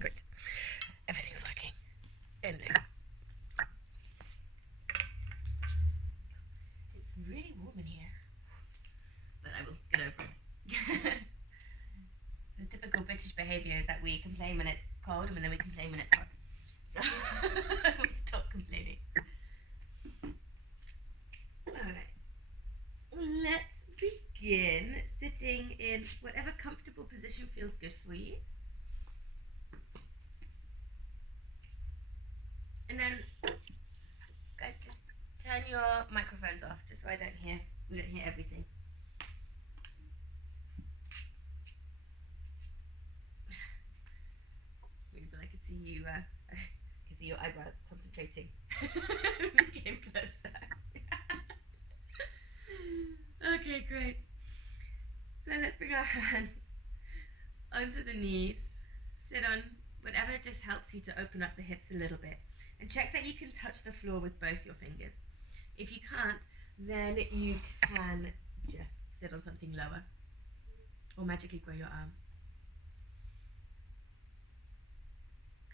Good. Everything's working. And it's really warm in here, but I will get over it. The typical British behaviour is that we complain when it's cold and then we complain when it's hot. So we'll stop complaining. Alright. Let's begin sitting in whatever comfortable position feels good for you. And then, guys, just turn your microphones off just so we don't hear everything. But I could see you, I can see your eyebrows concentrating. Getting closer. Okay, great. So let's bring our hands onto the knees. Sit on whatever just helps you to open up the hips a little bit. And check that you can touch the floor with both your fingers. If you can't, then you can just sit on something lower. Or magically grow your arms.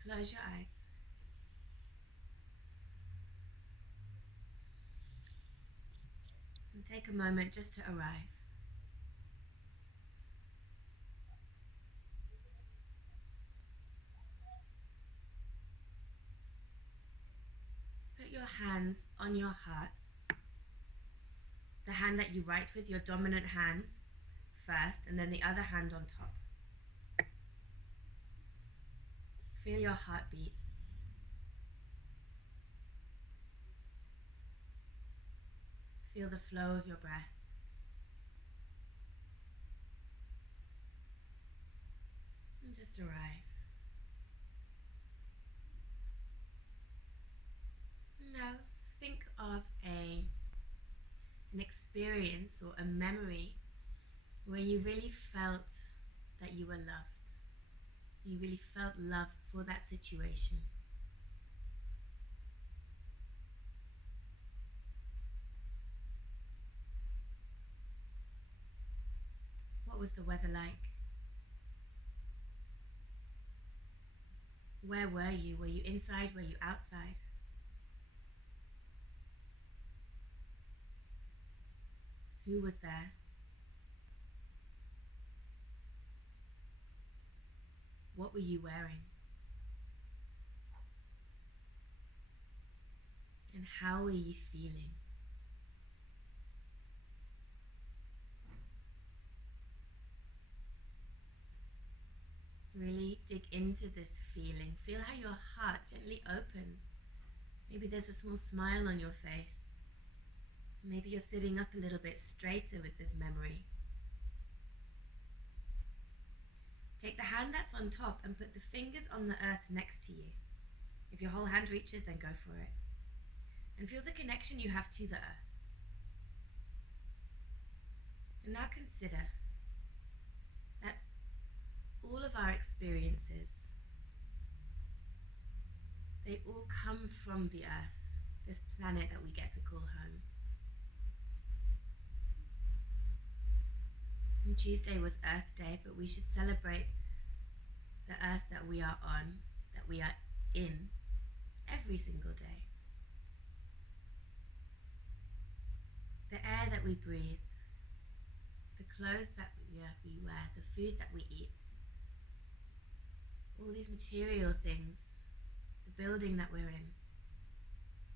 Close your eyes. And take a moment just to arrive. Put your hands on your heart. The hand that you write with, your dominant hand first, and then the other hand on top. Feel your heartbeat. Feel the flow of your breath. And just arrive. Now think of an experience or a memory where you really felt that you were loved. You really felt love for that situation. What was the weather like? Where were you? Were you inside? Were you outside? Who was there? What were you wearing? And how were you feeling? Really dig into this feeling. Feel how your heart gently opens. Maybe there's a small smile on your face. Maybe you're sitting up a little bit straighter with this memory. Take the hand that's on top and put the fingers on the earth next to you. If your whole hand reaches, then go for it. And feel the connection you have to the earth. And now consider that all of our experiences, they all come from the earth, this planet that we get to call home. And Tuesday was Earth Day, but we should celebrate the earth that we are on, that we are in, every single day. The air that we breathe, the clothes that we wear, the food that we eat, all these material things, the building that we're in,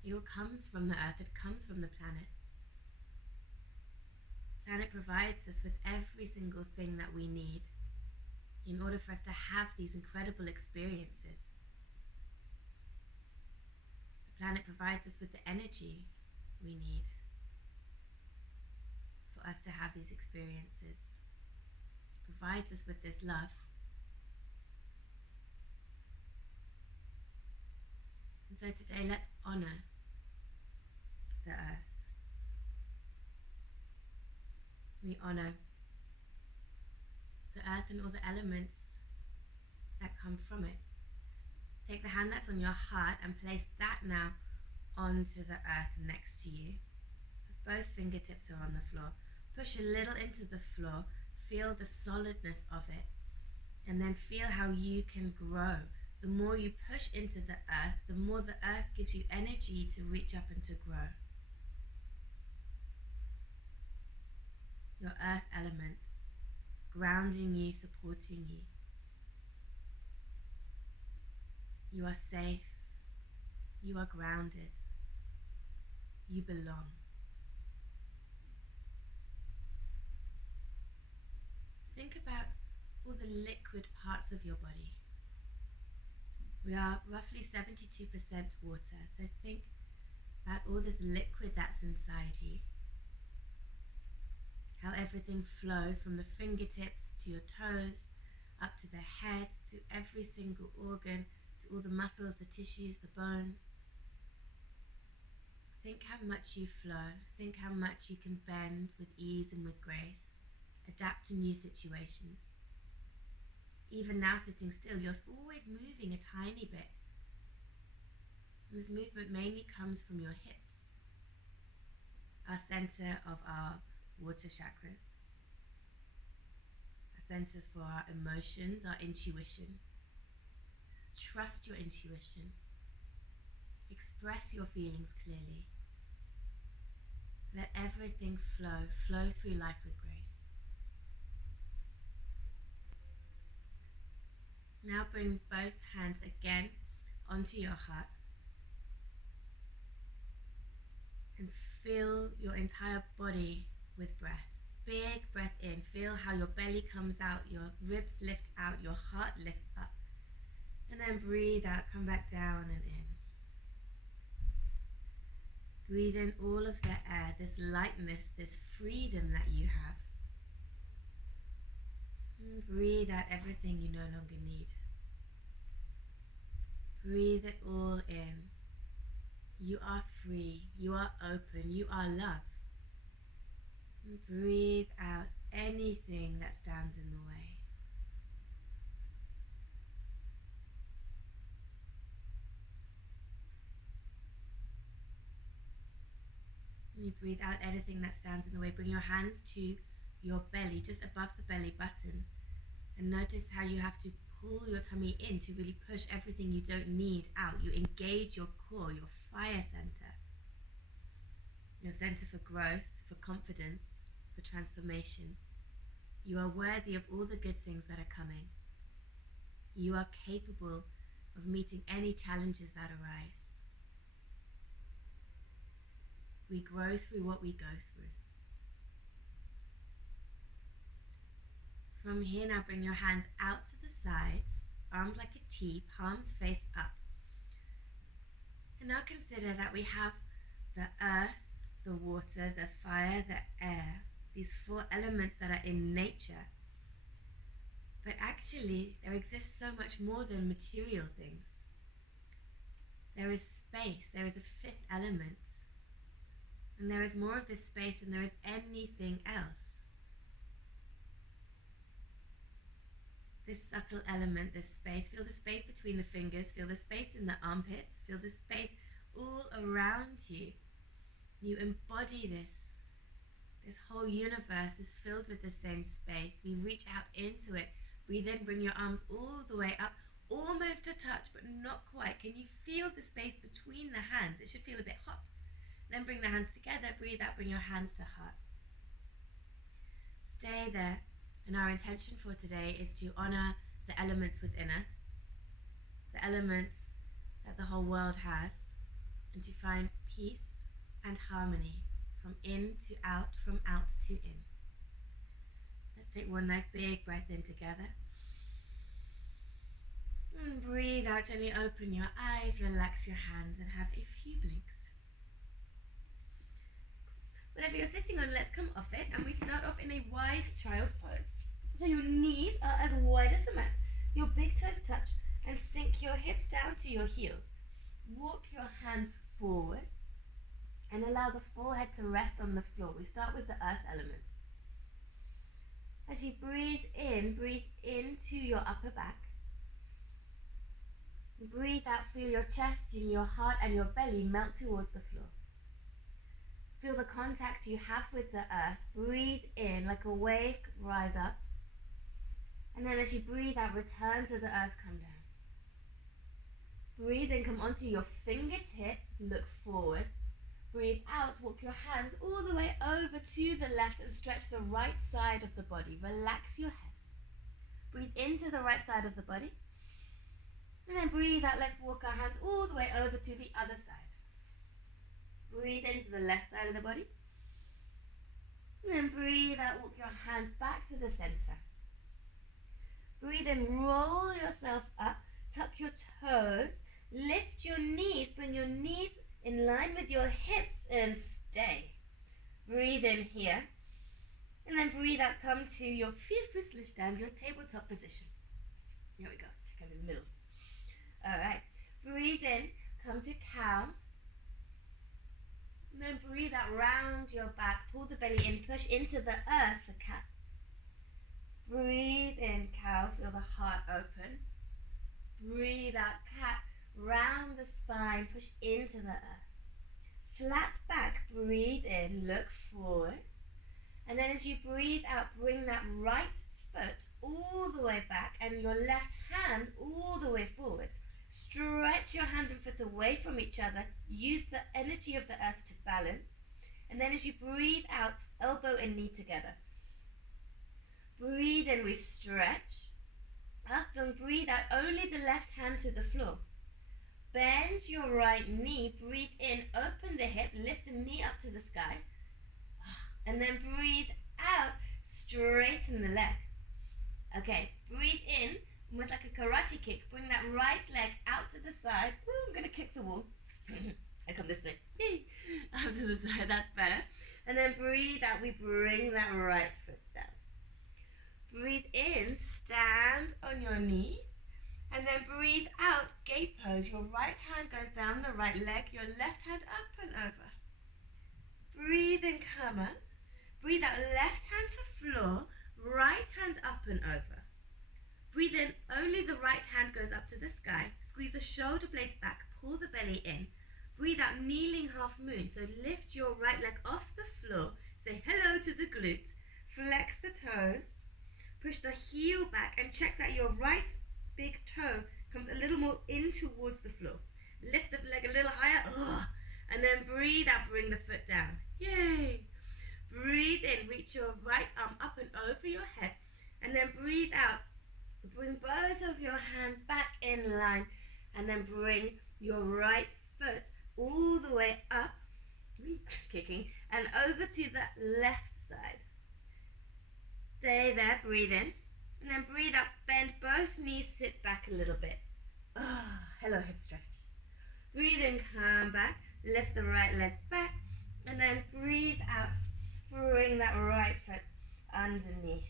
it all comes from the earth, it comes from the planet. The planet provides us with every single thing that we need in order for us to have these incredible experiences. The planet provides us with the energy we need for us to have these experiences. It provides us with this love. And so today, let's honor the earth. We honor the earth and all the elements that come from it. Take the hand that's on your heart and place that now onto the earth next to you. So both fingertips are on the floor. Push a little into the floor. Feel the solidness of it. And then feel how you can grow the more you push into the earth, the more the earth gives you energy to reach up and to grow. Your earth elements, grounding you, supporting you. You are safe. You are grounded. You belong. Think about all the liquid parts of your body. We are roughly 72% water, so think about all this liquid that's inside you. How everything flows from the fingertips to your toes, up to the head, to every single organ, to all the muscles, the tissues, the bones. Think how much you flow. Think how much you can bend with ease and with grace. Adapt to new situations. Even now sitting still, you're always moving a tiny bit. And this movement mainly comes from your hips, our center of our water chakras, our centers for our emotions, our intuition. Trust your intuition. Express your feelings clearly. Let everything flow through life with grace. Now bring both hands again onto your heart and fill your entire body with breath. Big breath in. Feel how your belly comes out, your ribs lift out, your heart lifts up. And then breathe out, come back down and in. Breathe in all of the air, this lightness, this freedom that you have. And breathe out everything you no longer need. Breathe it all in. You are free, you are open, you are love. And breathe out anything that stands in the way. And you breathe out anything that stands in the way. Bring your hands to your belly, just above the belly button. And notice how you have to pull your tummy in to really push everything you don't need out. You engage your core, your fire center. Your center for growth, for confidence, for transformation. You are worthy of all the good things that are coming. You are capable of meeting any challenges that arise. We grow through what we go through. From here now, bring your hands out to the sides, arms like a T, palms face up. And now consider that we have the earth, the water, the fire, the air, these four elements that are in nature. But actually, there exists so much more than material things. There is space, there is a fifth element. And there is more of this space than there is anything else. This subtle element, this space, feel the space between the fingers, feel the space in the armpits, feel the space all around you. You embody this. This whole universe is filled with the same space. We reach out into it. Breathe in, bring your arms all the way up, almost a touch, but not quite. Can you feel the space between the hands? It should feel a bit hot. Then bring the hands together, breathe out, bring your hands to heart. Stay there, and our intention for today is to honor the elements within us, the elements that the whole world has, and to find peace and harmony from in to out, from out to in. Let's take one nice big breath in together. And breathe out, gently open your eyes, relax your hands, and have a few blinks. Whatever you're sitting on, let's come off it, and we start off in a wide child's pose. So your knees are as wide as the mat, your big toes touch, and sink your hips down to your heels. Walk your hands forwards, and allow the forehead to rest on the floor. We start with the earth elements. As you breathe into your upper back. Breathe out, feel your chest and your heart and your belly melt towards the floor. Feel the contact you have with the earth. Breathe in like a wave, rise up. And then as you breathe out, return to the earth, come down. Breathe in, come onto your fingertips, look forwards. Breathe out, walk your hands all the way over to the left and stretch the right side of the body. Relax your head. Breathe into the right side of the body. And then breathe out, let's walk our hands all the way over to the other side. Breathe into the left side of the body. And then breathe out, walk your hands back to the center. Breathe in, roll yourself up, tuck your toes, lift your knees, bring your knees in line with your hips and stay. Breathe in here. And then breathe out, come to your Vierfüßlerstand, your tabletop position. Here we go, check out in the middle. Alright, breathe in, come to cow. And then breathe out, round your back, pull the belly in, push into the earth for cat. Breathe in, cow, feel the heart open. Breathe out, cat, round the spine, push into the earth. Flat back, breathe in, look forward. And then as you breathe out, bring that right foot all the way back and your left hand all the way forwards. Stretch your hand and foot away from each other. Use the energy of the earth to balance. And then as you breathe out, elbow and knee together. Breathe in, we stretch. Up and breathe out, only the left hand to the floor. Bend your right knee, breathe in, open the hip, lift the knee up to the sky. And then breathe out, straighten the leg. Okay, breathe in, almost like a karate kick. Bring that right leg out to the side. Ooh, I'm going to kick the wall. I come this way. Yay. Out to the side, that's better. And then breathe out, we bring that right foot down. Breathe in, stand on your knees. And then breathe out, gate pose. Your right hand goes down the right leg, your left hand up and over. Breathe in, come up. Breathe out, left hand to floor, right hand up and over. Breathe in, only the right hand goes up to the sky. Squeeze the shoulder blades back, pull the belly in. Breathe out, kneeling half moon. So lift your right leg off the floor. Say hello to the glutes. Flex the toes. Push the heel back and check that your right big toe comes a little more in towards the floor. Lift the leg a little higher. And then breathe out, bring the foot down. Yay! Breathe in, reach your right arm up and over your head. And then breathe out. Bring both of your hands back in line. And then bring your right foot all the way up, kicking, and over to the left side. Stay there, breathe in. And then breathe out, bend both knees, sit back a little bit. Hello, hip stretch. Breathe in, come back. Lift the right leg back. And then breathe out. Bring that right foot underneath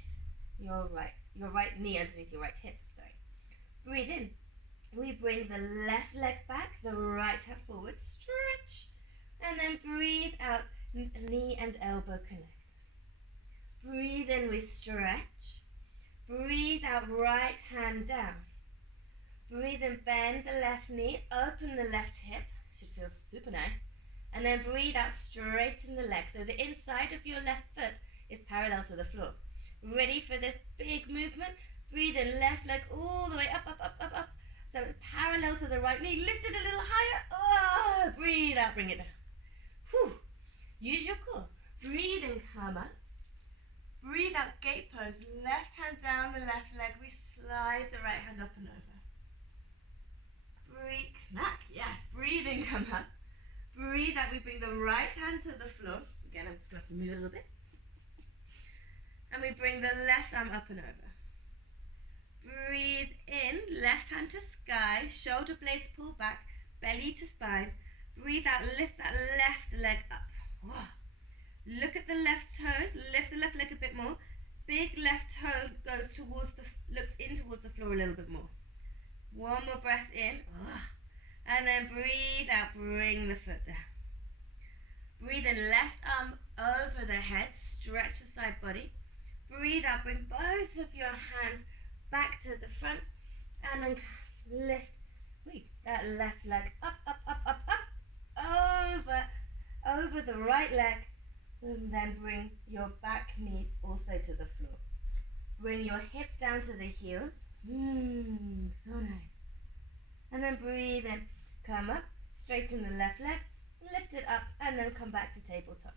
your right knee underneath your right hip, sorry. Breathe in. We bring the left leg back, the right hand forward, stretch. And then breathe out, knee and elbow connect. Breathe in, we stretch. Breathe out, right hand down. Breathe in, bend the left knee, open the left hip, should feel super nice. And then breathe out, straighten the leg. So the inside of your left foot is parallel to the floor. Ready for this big movement? Breathe in, left leg all the way up, up, up, up, up. So it's parallel to the right knee. Lift it a little higher. Breathe out, bring it down. Whew. Use your core. Breathe in, come up. Breathe out, gate pose. Left hand down the left leg. We slide the right hand up and over. Breathe, knack, yes. Breathe in, come up. Breathe out, we bring the right hand to the floor. Again, I'm just going to have to move a little bit. And we bring the left arm up and over. Breathe in, left hand to sky, shoulder blades pull back, belly to spine. Breathe out, lift that left leg up. Whoa. Look at the left toes, lift the left leg a bit more. Big left toe goes towards looks in towards the floor a little bit more. One more breath in. And then breathe out, bring the foot down. Breathe in, left arm over the head, stretch the side body. Breathe out, bring both of your hands back to the front, and then lift that left leg up, up, up, up, up, over the right leg, and then bring your back knee also to the floor. Bring your hips down to the heels. So nice. And And then breathe in, come up, straighten the left leg, lift it up, and then come back to tabletop.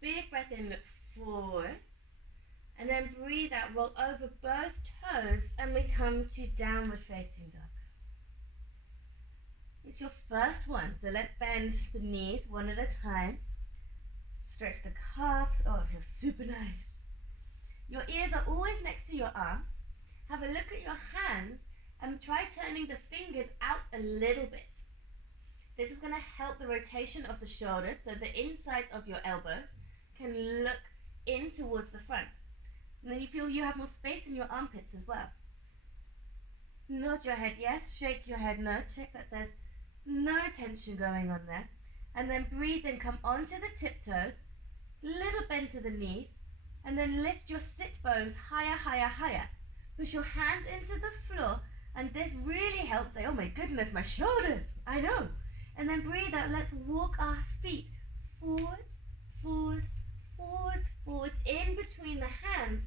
Big breath in, look forwards, and then breathe out, roll over both toes, and we come to downward facing dog. It's your first one, so let's bend the knees one at a time. Stretch the calves. Oh, it feels super nice. Your ears are always next to your arms. Have a look at your hands and try turning the fingers out a little bit. This is going to help the rotation of the shoulders, so the insides of your elbows can look in towards the front. And then you feel you have more space in your armpits as well. Nod your head yes, shake your head no, check that there's no tension going on there. And then breathe in, come onto the tiptoes, little bend to the knees, and then lift your sit bones higher, higher, higher. Push your hands into the floor, and this really helps. Say, oh my goodness, my shoulders, I know. And then breathe out, let's walk our feet forwards, forwards, forwards, forwards, in between the hands,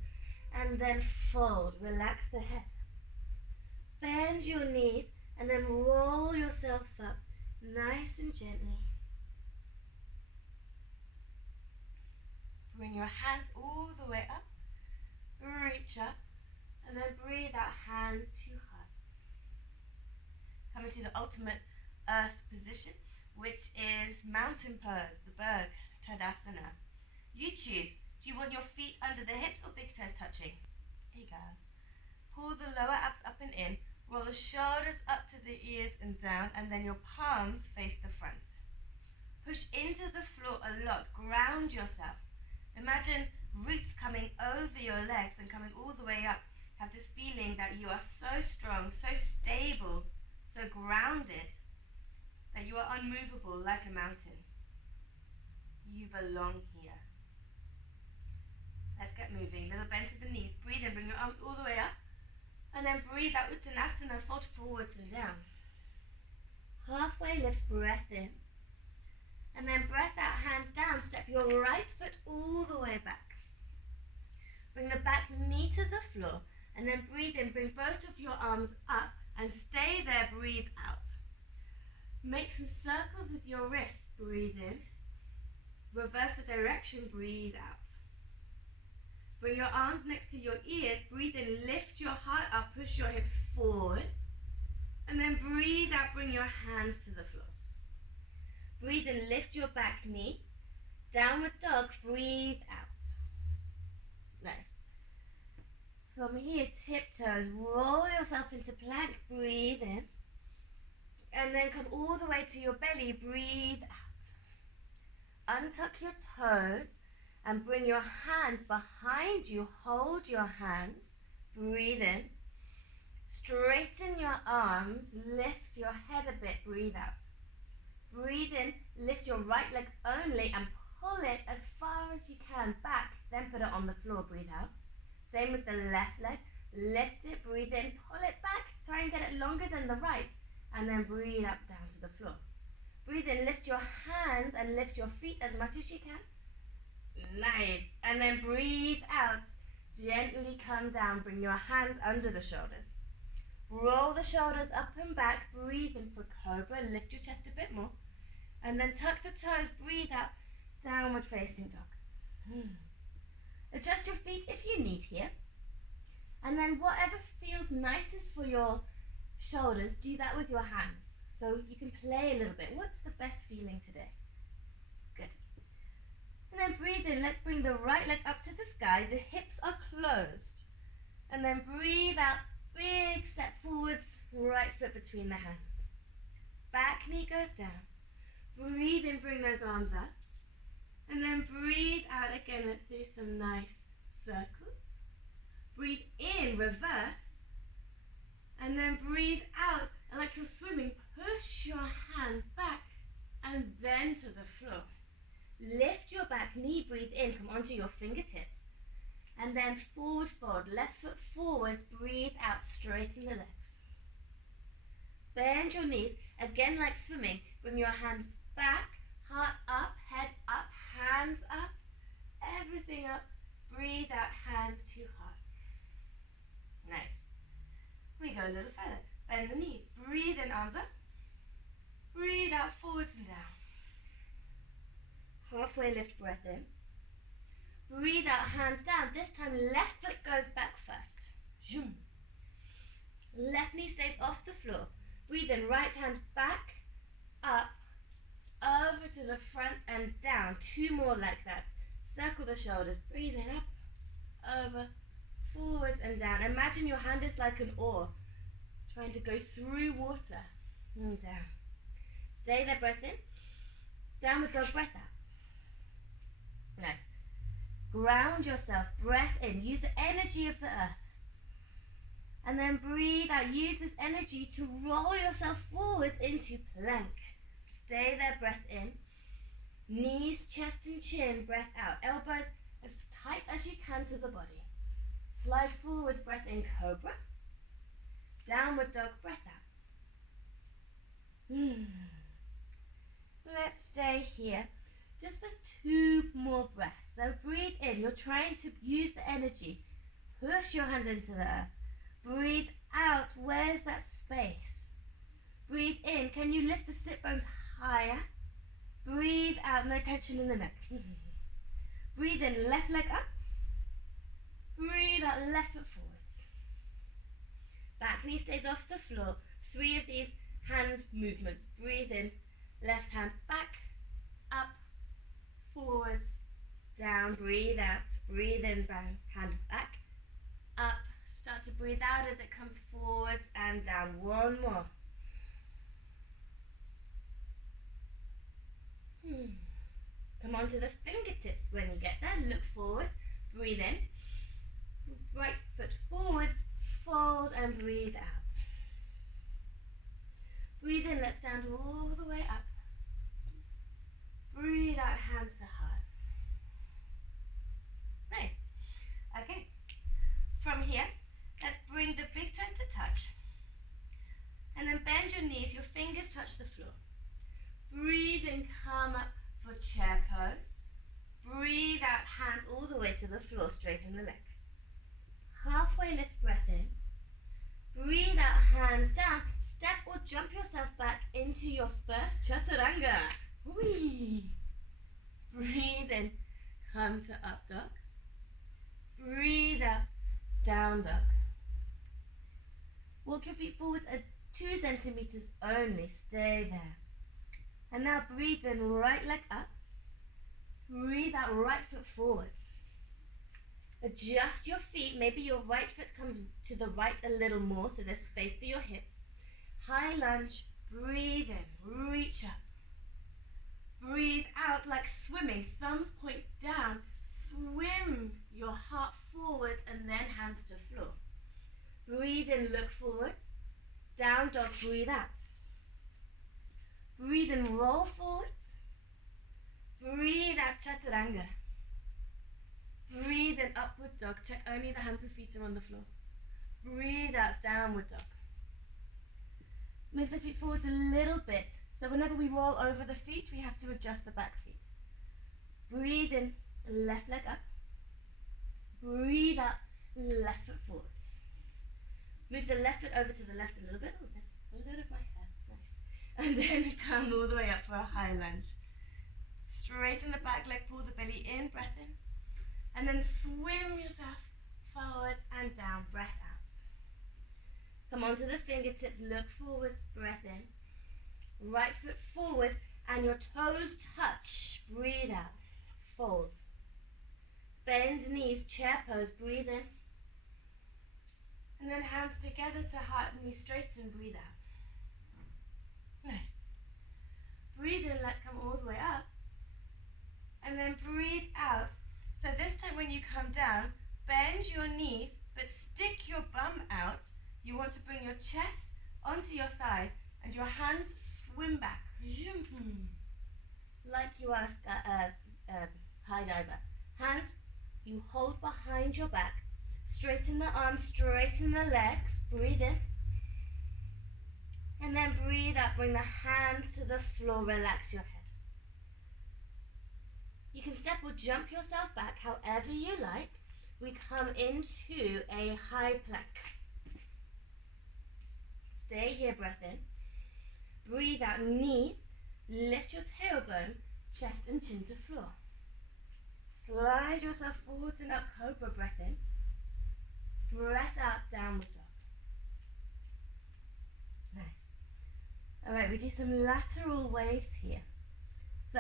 and then fold, relax the head. Bend your knees, and then roll yourself up, nice and gently. Bring your hands all the way up, reach up, and then breathe out, hands to heart. Coming to the ultimate earth position, which is mountain pose, the Berg Tadasana. You choose. Do you want your feet under the hips or big toes touching? Here you go. Pull the lower abs up and in, roll the shoulders up to the ears and down, and then your palms face the front. Push into the floor a lot, ground yourself. Imagine roots coming over your legs and coming all the way up. Have this feeling that you are so strong, so stable, so grounded, that you are unmovable like a mountain. You belong here. Let's get moving. Little bend to the knees. Breathe in, bring your arms all the way up. And then breathe out, Uttanasana, fold forwards and down. Halfway lift, breath in. And then breath out, hands down. Step your right foot all the way back. Bring the back knee to the floor. And then breathe in, bring both of your arms up. And stay there, breathe out. Make some circles with your wrists. Breathe in. Reverse the direction, breathe out. Bring your arms next to your ears. Breathe in, lift your heart up, push your hips forward. And then breathe out, bring your hands to the floor. Breathe in, lift your back knee. Downward dog, breathe out. Nice. From here, tiptoes, roll yourself into plank, breathe in. And then come all the way to your belly, breathe out. Untuck your toes and bring your hands behind you, hold your hands, breathe in. Straighten your arms, lift your head a bit, breathe out. Breathe in, lift your right leg only and pull it as far as you can back, then put it on the floor, breathe out. Same with the left leg, lift it, breathe in, pull it back, try and get it longer than the right, and then breathe up down to the floor. Breathe in, lift your hands and lift your feet as much as you can. Nice, and then breathe out, gently come down, bring your hands under the shoulders. Roll the shoulders up and back, breathe in for cobra, lift your chest a bit more, and then tuck the toes, breathe out, downward facing dog. Adjust your feet if you need here, and then whatever feels nicest for your shoulders, do that with your hands, so you can play a little bit. What's the best feeling today? Good. And then breathe in, let's bring the right leg up to the sky, the hips are closed, and then breathe out, big step forwards, right foot between the hands. Back knee goes down. Breathe in, bring those arms up. And then breathe out again, let's do some nice circles. Breathe in, reverse. And then breathe out, and like you're swimming, push your hands back and then to the floor. Lift your back knee, breathe in, come onto your fingertips. And then forward fold, left foot forwards, breathe out, straighten the legs. Bend your knees, again like swimming, bring your hands back, heart up, head up, hands up, everything up, breathe out, hands to heart. Nice. We go a little further. Bend the knees. Breathe in, arms up. Breathe out, forwards and down. Halfway lift, breath in. Breathe out, hands down. This time, left foot goes back first. Zoom. Left knee stays off the floor. Breathe in, right hand back, up, over to the front and down. 2 more like that. Circle the shoulders. Breathe in, up, over, forwards and down. Imagine your hand is like an oar, trying to go through water and down. Stay there, breath in. Downward dog, breath out. Nice. Ground yourself, breath in. Use the energy of the earth. And then breathe out. Use this energy to roll yourself forwards into plank. Stay there, breath in. Knees, chest and chin, breath out. Elbows as tight as you can to the body. Slide forwards, breath in, cobra. Downward dog, breath out. Let's stay here just for 2 more breaths. So breathe in. You're trying to use the energy. Push your hand into the earth. Breathe out. Where's that space? Breathe in. Can you lift the sit bones higher? Breathe out. No tension in the neck. Breathe in. Left leg up. Breathe out. Left foot forwards. Back knee stays off the floor. 3 of these hand movements. Breathe in. Left hand back, up, forwards, down. Breathe out. Breathe in. Bang. Hand back, up. Start to breathe out as it comes forwards and down. 1 more. Come on to the fingertips when you get there. Look forwards. Breathe in. Right foot forwards. Fold and breathe out. Breathe in. Let's stand all the way up. Breathe out, hands to heart. Nice. Okay. From here, let's bring the big toes to touch. And then bend your knees, your fingers touch the floor. Breathe in, come up for chair pose. Breathe out, hands all the way to the floor, straighten the legs. Halfway lift, breath in. Breathe out, hands down. Step or jump yourself back into your first chaturanga. Whee! Breathe in, come to up dog. Breathe out, down dog. Walk your feet forwards at 2 centimeters only. Stay there. And now breathe in, right leg up. Breathe out, right foot forwards. Adjust your feet. Maybe your right foot comes to the right a little more, so there's space for your hips. High lunge. Breathe in, reach up. Breathe out like swimming. Thumbs point down. Swim your heart forwards and then hands to floor. Breathe in, look forwards. Down dog, breathe out. Breathe in, roll forwards. Breathe out, chaturanga. Breathe in, upward dog. Check only the hands and feet are on the floor. Breathe out, downward dog. Move the feet forwards a little bit. So whenever we roll over the feet, we have to adjust the back feet. Breathe in, left leg up. Breathe out, left foot forwards. Move the left foot over to the left a little bit. Oh, there's a little of my hair. Nice. And then come all the way up for a high lunge. Straighten the back leg, pull the belly in, breath in. And then swim yourself forwards and down, breath out. Come onto the fingertips, look forwards, breath in. Right foot forward and your toes touch. Breathe out. Fold. Bend knees, chair pose. Breathe in. And then hands together to heart, knees straighten. Breathe out. Nice. Breathe in. Let's come all the way up. And then breathe out. So this time when you come down, bend your knees, but stick your bum out. You want to bring your chest onto your thighs and your hands swim back. Like you are a high diver. Hands you hold behind your back. Straighten the arms, straighten the legs. Breathe in. And then breathe out. Bring the hands to the floor. Relax your head. You can step or jump yourself back however you like. We come into a high plank. stay here, breath in. Breathe out, knees. Lift your tailbone, chest and chin to floor. Slide yourself forwards and up, cobra, breath in. Breath out, downward dog. Nice. All right, we do some lateral waves here. So,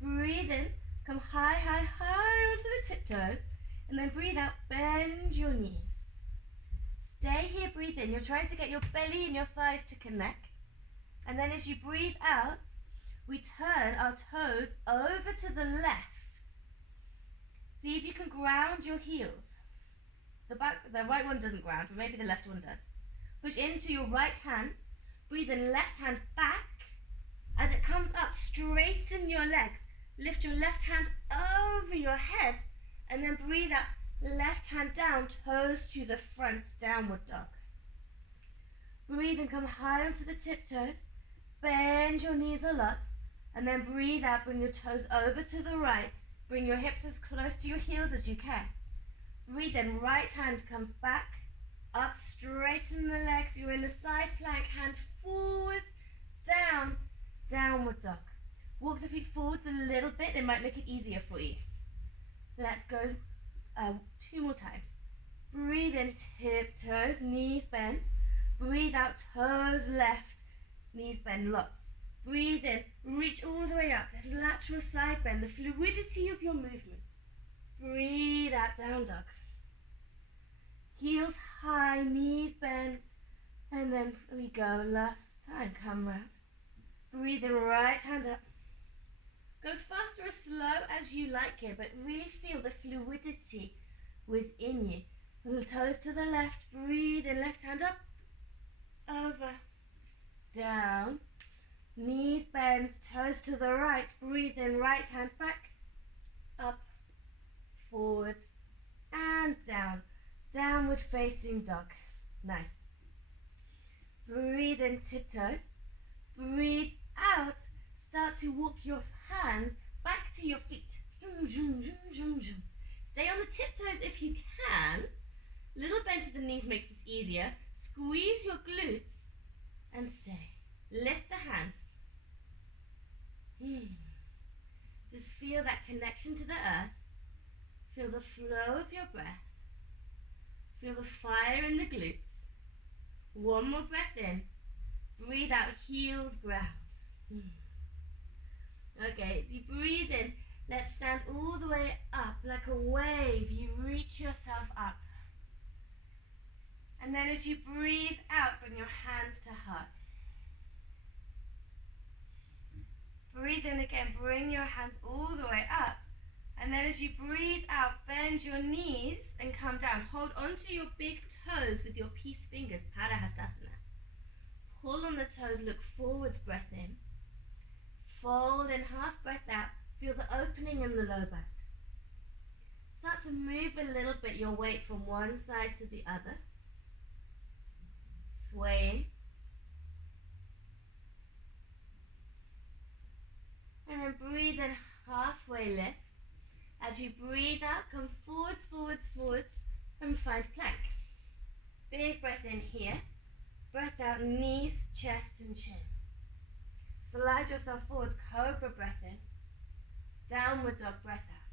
breathe in, come high, high, high onto the tiptoes, and then breathe out, bend your knees. Stay here, breathe in. You're trying to get your belly and your thighs to connect. And then as you breathe out, we turn our toes over to the left. See if you can ground your heels. The right one doesn't ground, but maybe the left one does. Push into your right hand. Breathe in, left hand back. As it comes up, straighten your legs. Lift your left hand over your head. And then breathe out, left hand down, toes to the front, downward dog. Breathe and come high onto the tiptoes. Bend your knees a lot. And then breathe out, bring your toes over to the right. Bring your hips as close to your heels as you can. Breathe in, right hand comes back, up, straighten the legs. You're in the side plank, hand forwards, down, downward dog. Walk the feet forwards a little bit, it might make it easier for you. Let's go 2 more times. Breathe in, tiptoes, knees bend. Breathe out, toes left, knees bend lots. Breathe in, reach all the way up. There's lateral side bend, the fluidity of your movement. Breathe out, down dog. Heels high, knees bend, and then we go last time, come round. Breathe in, right hand up. Go as fast or as slow as you like here, but really feel the fluidity within you. Little toes to the left, breathe in, left hand up, over, down. Knees bend, toes to the right, breathe in, right hand back, up, forwards, and down. Downward facing dog. Nice. Breathe in, tiptoes. Breathe out. Start to walk your hands back to your feet. Stay on the tiptoes if you can. Little bend to the knees makes this easier. Squeeze your glutes and stay. Lift the hands. Just feel that connection to the earth. Feel the flow of your breath. Feel the fire in the glutes. One more breath in. Breathe out, heels ground. Okay, as you breathe in, let's stand all the way up like a wave. You reach yourself up. And then as you breathe out, bring your hands to heart. Breathe in again, bring your hands all the way up. And then as you breathe out, bend your knees and come down. Hold onto your big toes with your peace fingers, Padahastasana. Pull on the toes, look forwards, breath in. Fold in, half breath out. Feel the opening in the low back. Start to move a little bit your weight from one side to the other. Swaying. And then breathe in, halfway lift. As you breathe out, come forwards, forwards, forwards, and find plank. Big breath in here. Breath out, knees, chest, and chin. Slide yourself forwards, cobra breath in. Downward dog, breath out.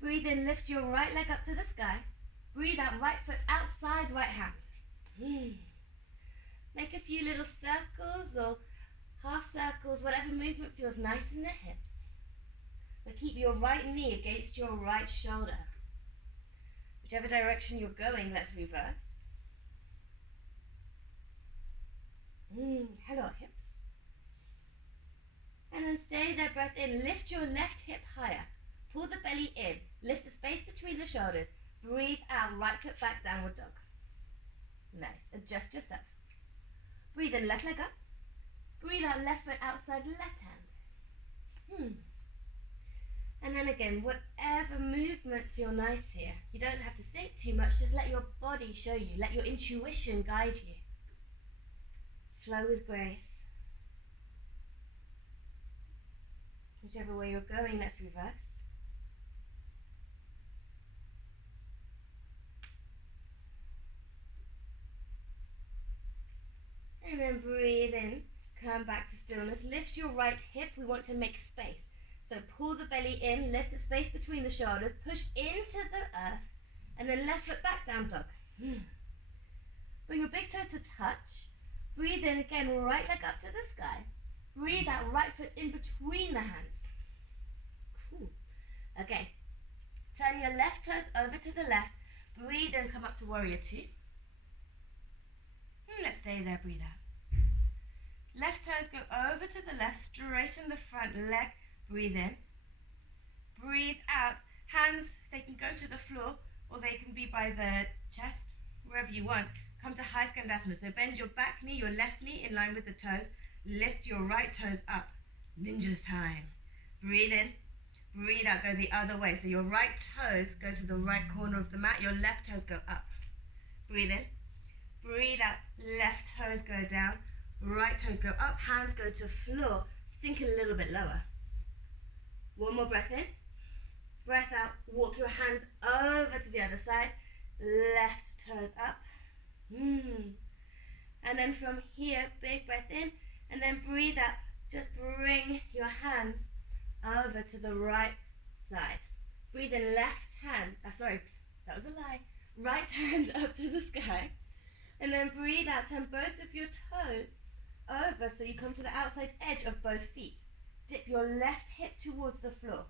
Breathe in, lift your right leg up to the sky. Breathe out, right foot outside, right hand. Make a few little circles or half circles, whatever movement feels nice in the hips. But keep your right knee against your right shoulder. Whichever direction you're going, let's reverse. Hello, hips. And then stay there, breath in. Lift your left hip higher. Pull the belly in. Lift the space between the shoulders. Breathe out, right foot back, downward dog. Nice. Adjust yourself. Breathe in, left leg up. Breathe out, left foot outside, left hand. And then again, whatever movements feel nice here. You don't have to think too much, just let your body show you. Let your intuition guide you. Flow with grace. Whichever way you're going, let's reverse. And then breathe in, come back to stillness. Lift your right hip, we want to make space. So pull the belly in, lift the space between the shoulders, push into the earth, and then left foot back down dog. Bring your big toes to touch. Breathe in again, right leg up to the sky. Breathe out, right foot in between the hands. Cool. Okay. Turn your left toes over to the left. Breathe in, come up to warrior two. Let's stay there, breathe out. Left toes go over to the left, straighten the front leg. Breathe in. Breathe out. Hands, they can go to the floor or they can be by the chest, wherever you want. Come to high skandasana. So bend your back knee, your left knee in line with the toes. Lift your right toes up. Ninja's time. Breathe in. Breathe out. Go the other way. So your right toes go to the right corner of the mat. Your left toes go up. Breathe in. Breathe out. Left toes go down. Right toes go up. Hands go to floor. Sink a little bit lower. One more breath in. Breath out. Walk your hands over to the other side. Left toes up. And then from here, big breath in. And then breathe out. Just bring your hands over to the right side. Breathe in, left hand. Sorry, that was a lie. Right hand up to the sky. And then breathe out. Turn both of your toes over so you come to the outside edge of both feet. Dip your left hip towards the floor.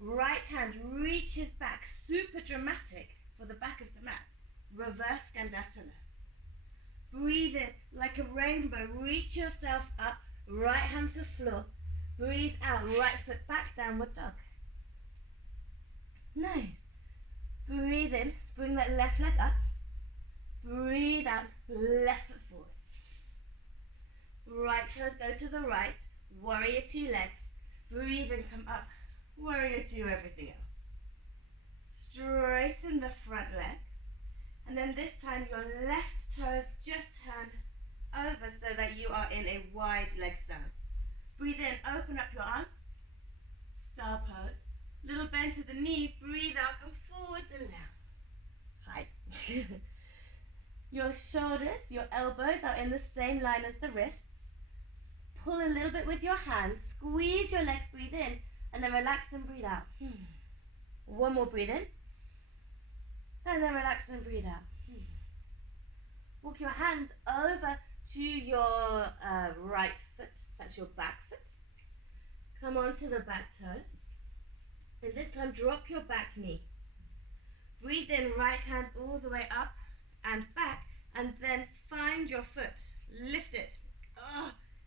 Right hand reaches back, super dramatic for the back of the mat. Reverse Skandasana. Breathe in like a rainbow. Reach yourself up. Right hand to floor. Breathe out. Right foot back, downward dog. Nice. Breathe in. Bring that left leg up. Breathe out. Left foot forwards. Right toes go to the right. Warrior two legs. Breathe and come up. Warrior two, everything else. Straighten the front leg. And then this time your left toes just turn over so that you are in a wide leg stance. Breathe in, open up your arms. Star pose. Little bend to the knees. Breathe out, come forwards and down. Hide. Your shoulders, your elbows are in the same line as the wrists. Pull a little bit with your hands. Squeeze your legs, breathe in. And then relax them, breathe out. One more, breathe in. And then relax them, breathe out. Walk your hands over to your right foot. That's your back foot. Come onto the back toes. And this time, drop your back knee. Breathe in, right hand all the way up and back. And then find your foot. Lift it.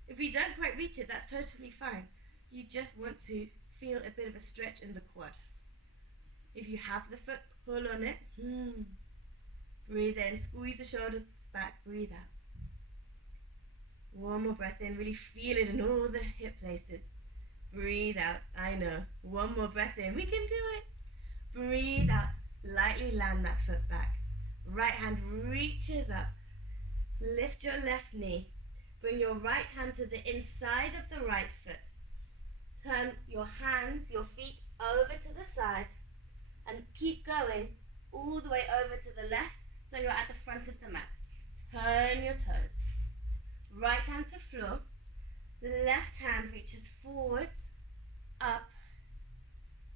If you don't quite reach it, that's totally fine. You just want to feel a bit of a stretch in the quad. If you have the foot, pull on it. Breathe in, squeeze the shoulders back, breathe out. One more breath in, really feel it in all the hip places. Breathe out, I know. One more breath in, we can do it. Breathe out, lightly land that foot back. Right hand reaches up. Lift your left knee. Bring your right hand to the inside of the right foot. Turn your hands, your feet over to the side and keep going all the way over to the left so you're at the front of the mat. Turn your toes. Right hand to floor. Left hand reaches forwards, up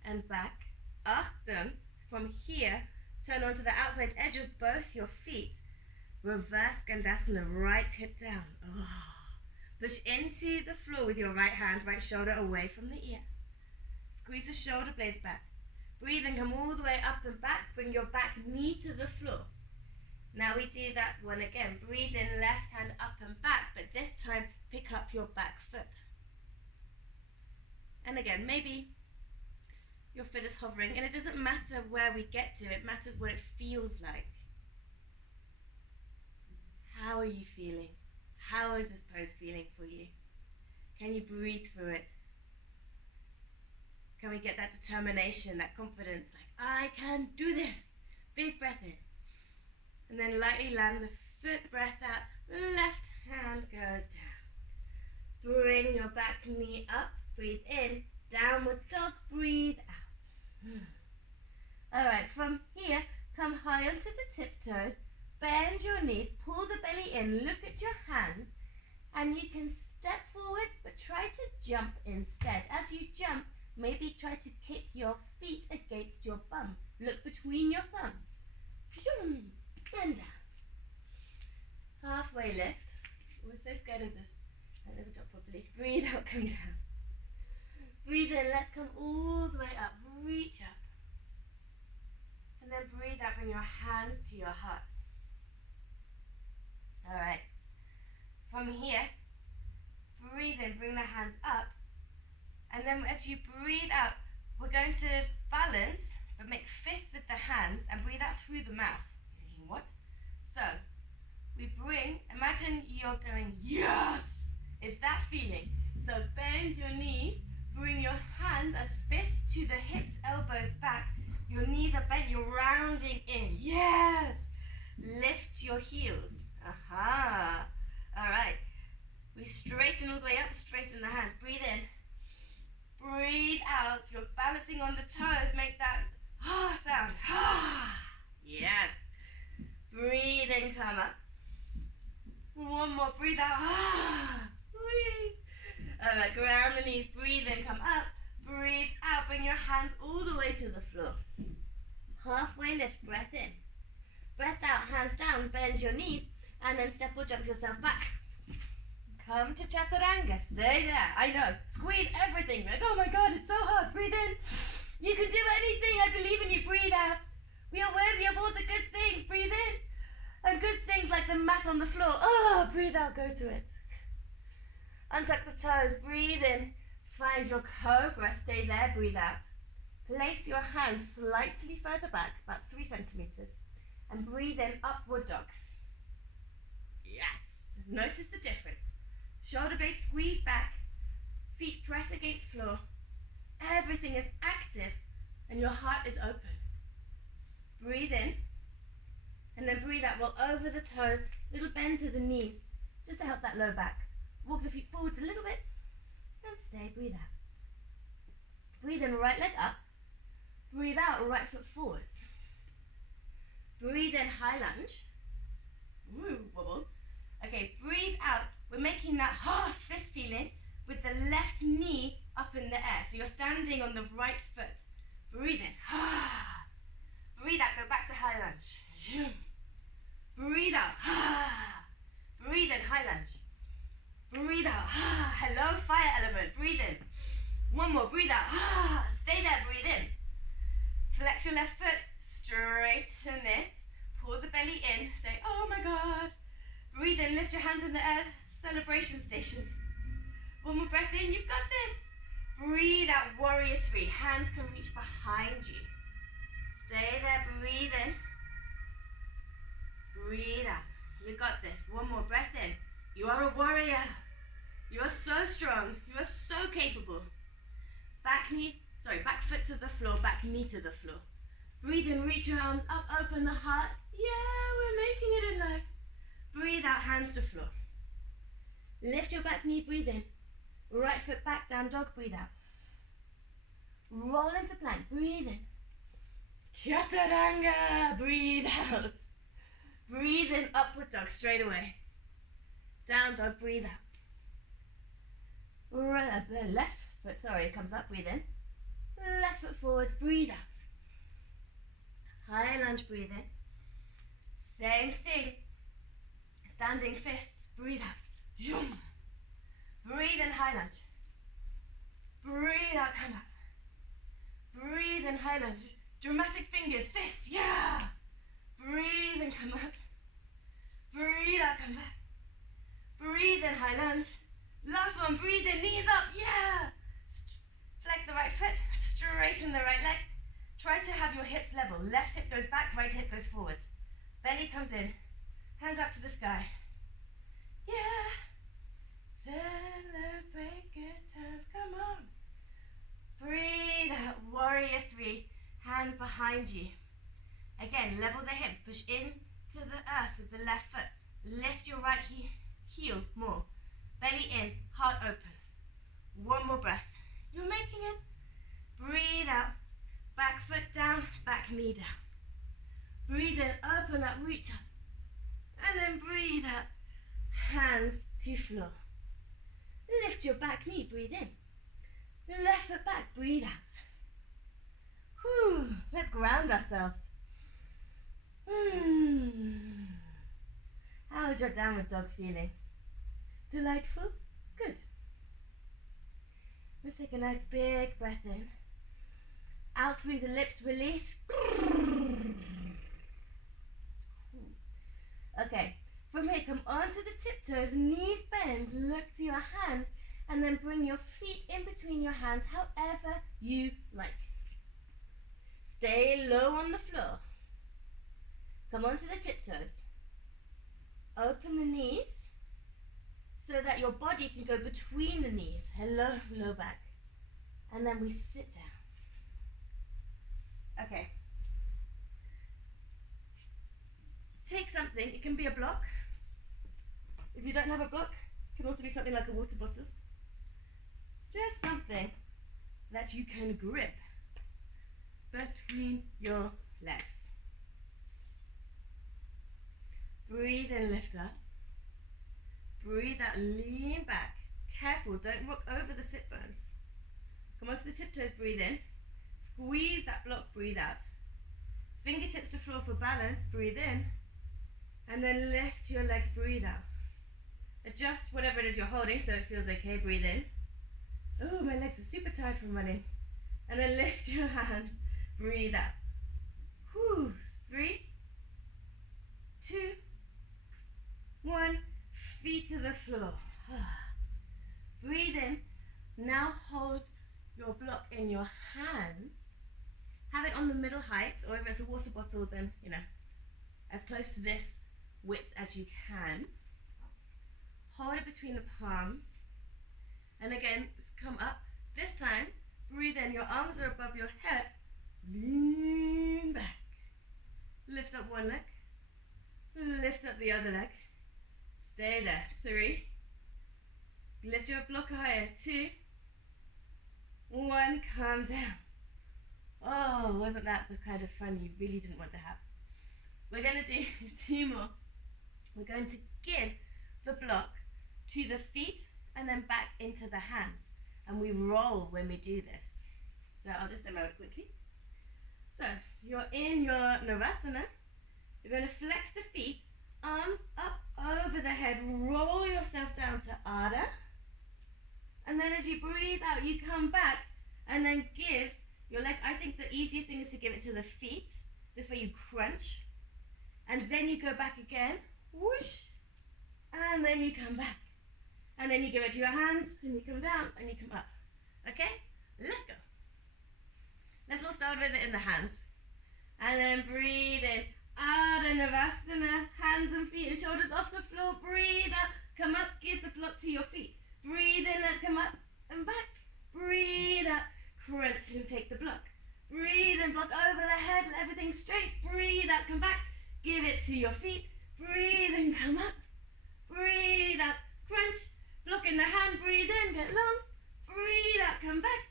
and back. Achtung. From here, turn onto the outside edge of both your feet. Reverse Skandasana, right hip down. Push into the floor with your right hand, right shoulder away from the ear. Squeeze the shoulder blades back. Breathe and come all the way up and back. Bring your back knee to the floor. Now we do that one again. Breathe in, left hand up and back, but this time pick up your back foot. And again, maybe your foot is hovering, and it doesn't matter where we get to, it matters what it feels like. How are you feeling? How is this pose feeling for you? Can you breathe through it? Can we get that determination, that confidence, like, I can do this? Big breath in. And then lightly land the foot, breath out, left hand goes down. Bring your back knee up, breathe in, downward dog, breathe out. Alright, from here, come high onto the tiptoes, bend your knees, pull the belly in, look at your hands, And you can step forwards, but try to jump instead. As you jump, maybe try to kick your feet against your bum. Look between your thumbs. And down. Halfway lift. We're so scared of this. I never drop properly. Breathe out, come down. Breathe in, let's come all the way up. Reach up. And then breathe out, bring your hands to your heart. Alright. From here, breathe in, bring the hands up. And then as you breathe out, we're going to balance, but make fists with the hands and breathe out through the mouth. You're thinking, what? So, we bring, imagine you're going, yes! It's that feeling. So bend your knees, bring your hands as fists to the hips, elbows back. Your knees are bent, you're rounding in. Yes! Lift your heels. Aha! All right. We straighten all the way up, straighten the hands. Breathe in. Breathe out. You're balancing on the toes. Make that sound. Yes. Breathe in, come up. One more, breathe out. All right, ground the knees, breathe in, come up. Breathe out, bring your hands all the way to the floor. Halfway lift, breath in. Breath out, hands down, bend your knees, and then step or jump yourself back. Come to Chaturanga, stay there. I know, squeeze everything. Like, oh my God, it's so hard. Breathe in. You can do anything. I believe in you. Breathe out. We are worthy of all the good things. Breathe in. And good things like the mat on the floor. Oh, breathe out, go to it. Untuck the toes, breathe in. Find your cobra, stay there, breathe out. Place your hands slightly further back, about 3 centimeters. And breathe in, upward dog. Yes. Notice the difference. Shoulder blades squeeze back. Feet press against floor. Everything is active and your heart is open. Breathe in. And then breathe out, roll over the toes, little bend to the knees, just to help that low back. Walk the feet forwards a little bit, and stay, breathe out. Breathe in, right leg up. Breathe out, right foot forwards. Breathe in, high lunge. Woo, wobble. Okay, breathe out. We're making that half fist feeling with the left knee up in the air. So you're standing on the right foot. Breathe in. Breathe out, go back to high lunge. Breathe out. Breathe in, high lunge. Breathe out. Hello, fire element. Breathe in. One more, breathe out. Stay there, breathe in. Flex your left foot, straighten it. Pull the belly in, say, oh my God. Breathe in, lift your hands in the air, celebration station. One more breath in, you've got this. Breathe out, warrior 3. Hands can reach behind you. Stay there, breathe in. Breathe out. You got this. One more breath in. You are a warrior. You are so strong. You are so capable. Back foot to the floor, back knee to the floor. Breathe in, reach your arms up, open the heart. Yeah, we're making it in life. Breathe out, hands to floor. Lift your back knee, breathe in. Right foot back, down dog, breathe out. Roll into plank, breathe in. Chaturanga, breathe out. Breathe in, upward dog, straight away. Down dog, breathe out. The left foot, comes up, breathe in. Left foot forwards, breathe out. High lunge, breathe in. Same thing. Standing fists, breathe out. Zoom. Breathe in, high lunge. Breathe out, come up. Breathe in, high lunge. Dramatic fingers, fists, yeah. Breathe and come up. Breathe out, come back. Breathe in, high lunge. Last one, breathe in, knees up, yeah. Flex the right foot, straighten the right leg. Try to have your hips level. Left hip goes back, right hip goes forwards. Belly comes in, hands up to the sky. Yeah. Celebrate good times, come on. Breathe out, warrior 3. Hands behind you. Again, level the hips, push in to the earth with the left foot. Lift your right heel more. Belly in, heart open. One more breath. You're making it. Breathe out. Back foot down, back knee down. Breathe in, open up, reach up. And then breathe out. Hands to floor. Lift your back knee, breathe in. Left foot back, breathe out. Whew. Let's ground ourselves. How is your downward dog feeling? Delightful? Good. Let's take a nice big breath in. Out through the lips, release. Okay, from here, come onto the tiptoes, knees bend, look to your hands, and then bring your feet in between your hands, however you like. Stay low on the floor. Come onto the tiptoes. Open the knees so that your body can go between the knees. Hello, low back. And then we sit down. Okay. Take something. It can be a block. If you don't have a block, it can also be something like a water bottle. Just something that you can grip between your legs. Breathe in, lift up. Breathe out, lean back. Careful, don't rock over the sit bones. Come onto the tiptoes, breathe in. Squeeze that block, breathe out. Fingertips to floor for balance, breathe in. And then lift your legs, breathe out. Adjust whatever it is you're holding so it feels okay, breathe in. Oh, my legs are super tired from running. And then lift your hands, breathe out. Whew, 3, 2, 1, feet to the floor. Breathe in. Now hold your block in your hands. Have it on the middle height, or if it's a water bottle, then, as close to this width as you can. Hold it between the palms. And again, come up. This time, breathe in. Your arms are above your head. Lean back. Lift up one leg. Lift up the other leg. Stay there. 3. Lift your block higher. 2. 1. Calm down. Oh, wasn't that the kind of fun you really didn't want to have? We're going to do 2 more. We're going to give the block to the feet and then back into the hands. And we roll when we do this. So I'll just demo it quickly. So you're in your Navasana. You're going to flex the feet, arms up over the head, roll yourself down to Ardha. And then as you breathe out, you come back and then give your legs. I think the easiest thing is to give it to the feet. This way you crunch. And then you go back again. Whoosh. And then you come back. And then you give it to your hands, and you come down, and you come up. Okay? Let's go. Let's all start with it in the hands. And then breathe in. Ardha Navasana. Hands and feet and shoulders off the floor. Breathe out. Come up. Give the block to your feet. Breathe in. Let's come up and back. Breathe out. Crunch and take the block. Breathe in. Block over the head. Let everything straight. Breathe out. Come back. Give it to your feet. Breathe in. Come up. Breathe out. Crunch. Block in the hand. Breathe in. Get long. Breathe out. Come back.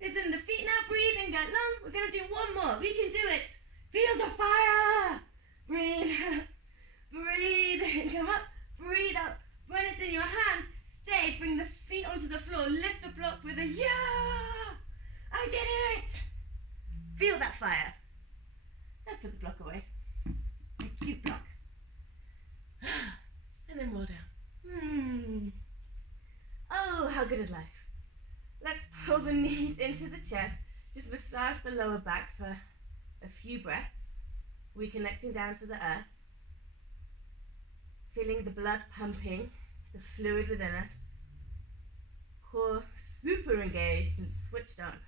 It's in the feet now. Breathe in. Get long. We're going to do one more. We can do it. Feel the fire. Breathe out. Breathe in. Come up. Breathe out. When it's in your hands, stay. Bring the feet onto the floor. Lift the block with a yeah. I did it. Feel that fire. Let's put the block away. A cute block. And then roll down. Oh, how good is life? Let's pull the knees into the chest. Just massage the lower back for a few breaths. Reconnecting down to the earth. Feeling the blood pumping, the fluid within us. Core super engaged and switched on.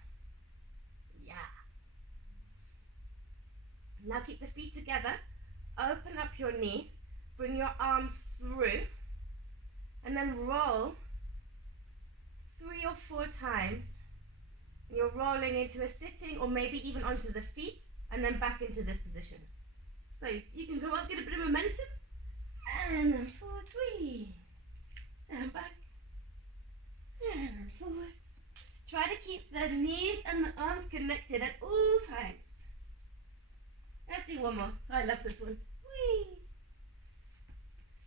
Yeah. Now keep the feet together. Open up your knees. Bring your arms through. And then roll 3 or 4 times. And you're rolling into a sitting or maybe even onto the feet and then back into this position. So you can go up, get a bit of momentum. And then forward, 3. And back. And then forwards. Try to keep the knees and the arms connected at all times. Let's do one more. I love this one. Whee!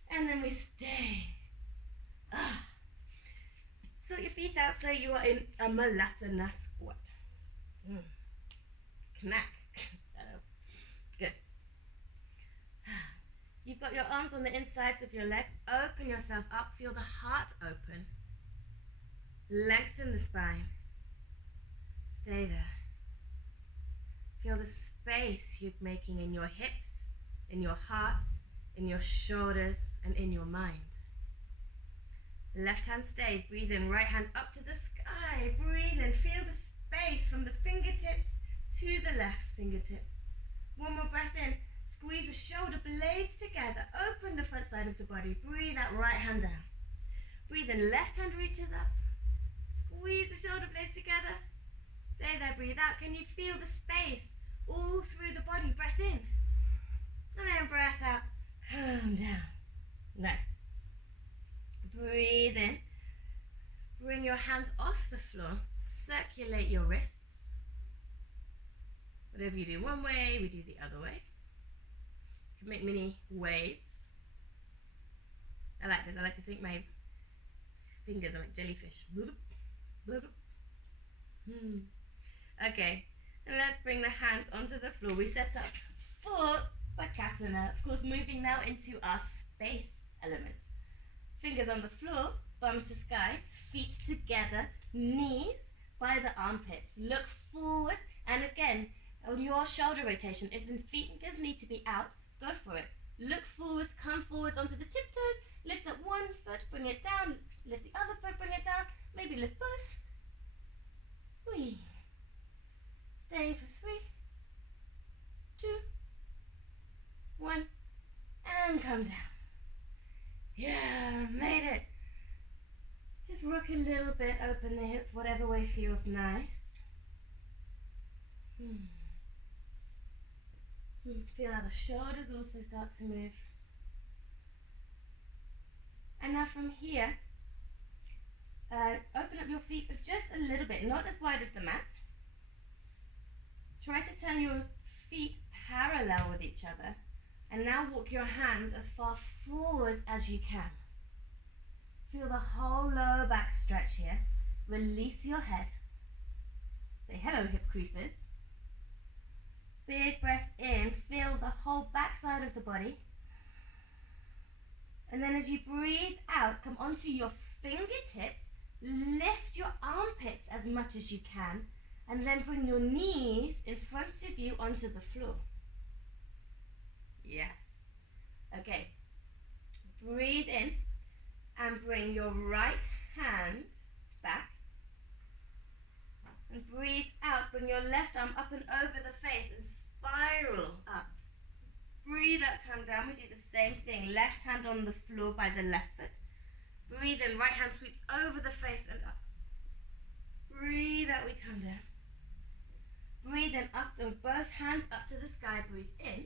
And then we stay. your feet out so you are in a Malasana squat. Knack. Good. You've got your arms on the insides of your legs. Open yourself up. Feel the heart open. Lengthen the spine. Stay there. Feel the space you're making in your hips, in your heart, in your shoulders, and in your mind. Left hand stays. Breathe in. Right hand up to the sky. Breathe in. Feel the space from the fingertips to the left fingertips. One more breath in. Squeeze the shoulder blades together. Open the front side of the body. Breathe out. Right hand down. Breathe in. Left hand reaches up. Squeeze the shoulder blades together. Stay there. Breathe out. Can you feel the space all through the body? Breath in. And then breath out. Calm down. Nice. Breathe in. Bring your hands off the floor. Circulate your wrists. Whatever you do one way, we do the other way. You can make mini waves. I like this. I like to think my fingers are like jellyfish. Okay, and let's bring the hands onto the floor. We set up for Bakasana. Of course, moving now into our space element. Fingers on the floor, bum to sky, feet together, knees by the armpits. Look forward, and again, on your shoulder rotation, if the fingers need to be out, go for it. Look forwards, come forwards onto the tiptoes, lift up one foot, bring it down, lift the other foot, bring it down, maybe lift both. Whee. Staying for 3, 2, 1, and come down. Yeah, made it. Just rock a little bit, open the hips, whatever way feels nice. Feel how the shoulders also start to move. And now from here, open up your feet just a little bit, not as wide as the mat. Try to turn your feet parallel with each other. And now walk your hands as far forwards as you can. Feel the whole lower back stretch here. Release your head. Say hello, hip creases. Big breath in. Feel the whole back side of the body. And then as you breathe out, come onto your fingertips. Lift your armpits as much as you can. And then bring your knees in front of you onto the floor. Yes. Okay. Breathe in and bring your right hand back. And breathe out. Bring your left arm up and over the face and spiral up. Breathe out, come down. We do the same thing. Left hand on the floor by the left foot. Breathe in. Right hand sweeps over the face and up. Breathe out, we come down. Breathe in, up to both hands up to the sky. Breathe in.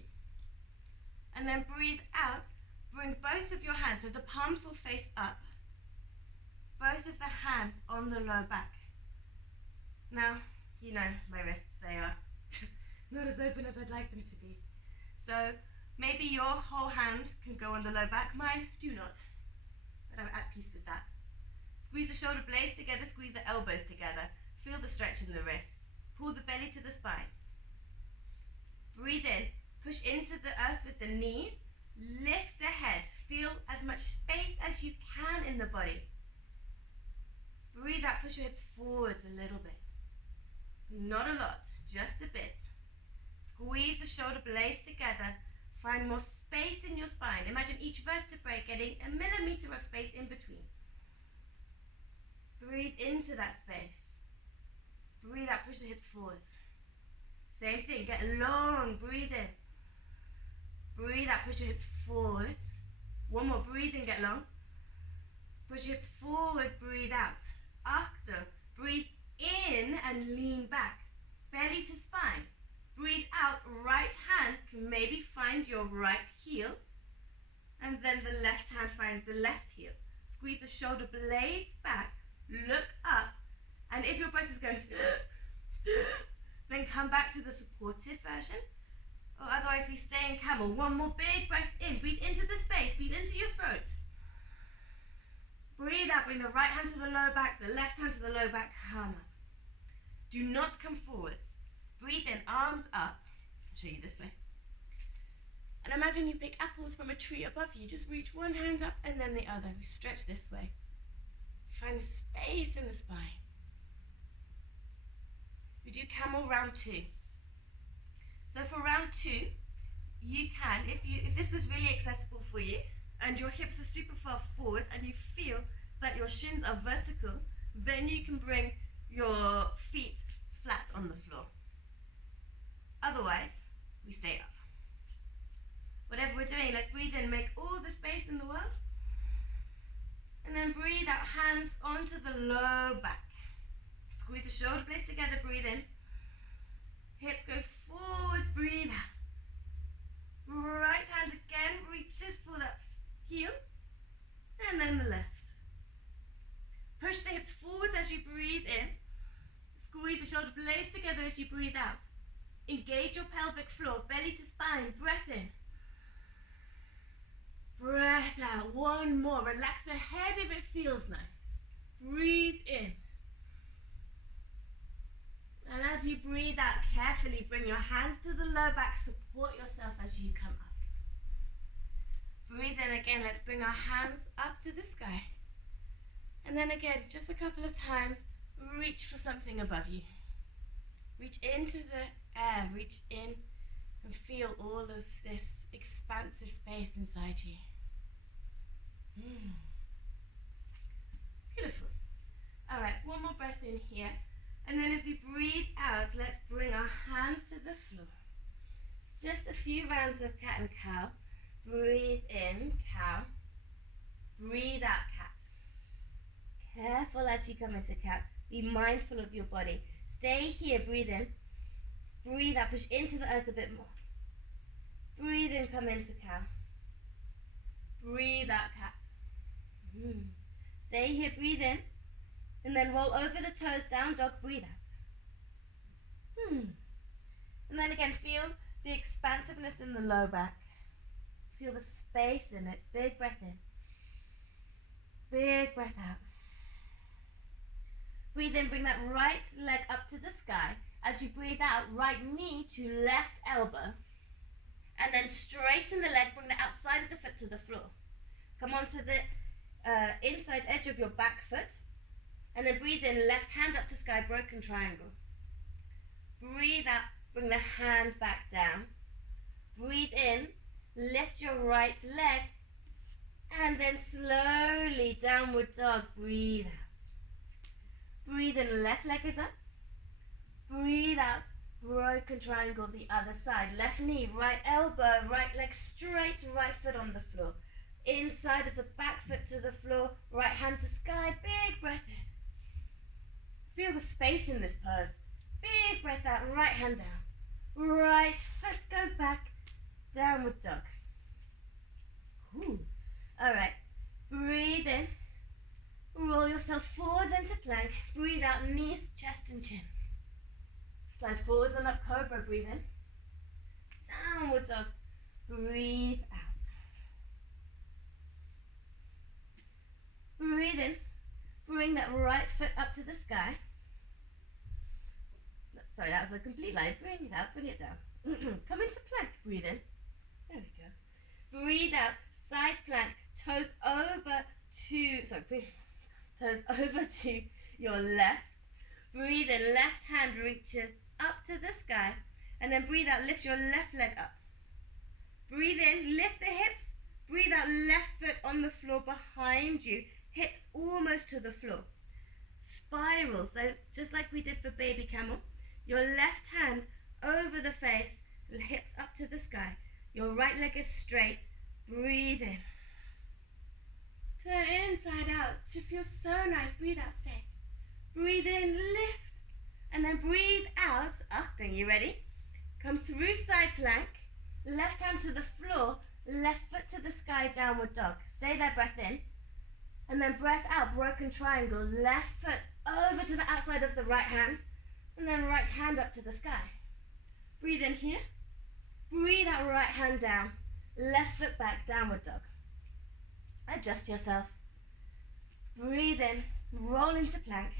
And then breathe out. Bring both of your hands, so the palms will face up. Both of the hands on the low back. Now, you know my wrists, they are not as open as I'd like them to be. So maybe your whole hand can go on the low back. Mine do not, but I'm at peace with that. Squeeze the shoulder blades together, squeeze the elbows together. Feel the stretch in the wrists. Pull the belly to the spine. Breathe in. Push into the earth with the knees. Lift the head. Feel as much space as you can in the body. Breathe out. Push your hips forwards a little bit. Not a lot, just a bit. Squeeze the shoulder blades together. Find more space in your spine. Imagine each vertebrae getting a millimeter of space in between. Breathe into that space. Breathe out, push the hips forwards. Same thing, get long, breathe in. Breathe out, push your hips forwards. One more, breathe in, get long. Push your hips forwards, breathe out. Acto, breathe in and lean back. Belly to spine. Breathe out, right hand can maybe find your right heel. And then the left hand finds the left heel. Squeeze the shoulder blades back. Look up. And if your breath is going, then come back to the supported version. Or otherwise we stay in camel. One more big breath in. Breathe into the space. Breathe into your throat. Breathe breathe out, bring the right hand to the low back, the left hand to the low back, come up. Do not come forwards. Breathe in, arms up. I'll show you this way. And imagine you pick apples from a tree above you. Just reach one hand up and then the other. We stretch this way. Find the space in the spine. We do camel round 2. So for round 2, you can, if this was really accessible for you, and your hips are super far forward and you feel that your shins are vertical, then you can bring your feet flat on the floor. Otherwise, we stay up. Whatever we're doing, let's breathe in, make all the space in the world. And then breathe out, hands onto the low back. Squeeze the shoulder blades together, breathe in. Hips go forward, breathe out. Right hand again reaches for that heel, and then the left. Push the hips forwards as you breathe in. Squeeze the shoulder blades together as you breathe out. Engage your pelvic floor, belly to spine, breath in. Breath out, one more. Relax the head if it feels nice. Breathe in. And as you breathe out, carefully bring your hands to the low back, support yourself as you come up. Breathe in again, let's bring our hands up to the sky. And then again, just a couple of times, reach for something above you. Reach into the air, reach in and feel all of this expansive space inside you. Beautiful. All right, one more breath in here. And then as we breathe out, let's bring our hands to the floor. Just a few rounds of cat and cow. Breathe in, cow. Breathe out, cat. Careful as you come into cat. Be mindful of your body. Stay here, breathe in. Breathe out, push into the earth a bit more. Breathe in, come into cow. Breathe out, cat. Stay here, breathe in. And then roll over the toes, down dog, breathe out. And then again, feel the expansiveness in the low back. Feel the space in it. Big breath in. Big breath out. Breathe in, bring that right leg up to the sky. As you breathe out, right knee to left elbow. And then straighten the leg, bring the outside of the foot to the floor. Come onto the inside edge of your back foot. And then breathe in, left hand up to sky, broken triangle. Breathe out, bring the hand back down. Breathe in, lift your right leg, and then slowly downward dog, breathe out. Breathe in, left leg is up. Breathe out, broken triangle the other side. Left knee, right elbow, right leg straight, right foot on the floor. Inside of the back foot to the floor, right hand to sky, big breath in. Feel the space in this pose. Big breath out, right hand down. Right foot goes back, downward dog. All right, breathe in. Roll yourself forwards into plank. Breathe out, knees, chest and chin. Slide forwards and up, cobra, breathe in. Downward dog, breathe out. Breathe in. Bring that right foot up to the sky. Sorry, that was a complete line. Bring it out, bring it down. Come into plank, breathe in. There we go. Breathe out, side plank, toes over to your left. Breathe in, left hand reaches up to the sky. And then breathe out, lift your left leg up. Breathe in, lift the hips. Breathe out, left foot on the floor behind you. Hips almost to the floor. Spiral, so just like we did for baby camel. Your left hand over the face, hips up to the sky. Your right leg is straight. Breathe in. Turn inside out. Should feel so nice. Breathe out, stay. Breathe in, lift. And then breathe out. Achtung, you ready? Come through side plank. Left hand to the floor. Left foot to the sky, downward dog. Stay there, breath in. And then breath out, broken triangle. Left foot over to the outside of the right hand. And then right hand up to the sky. Breathe in here. Breathe out, right hand down. Left foot back, downward dog. Adjust yourself. Breathe in, roll into plank.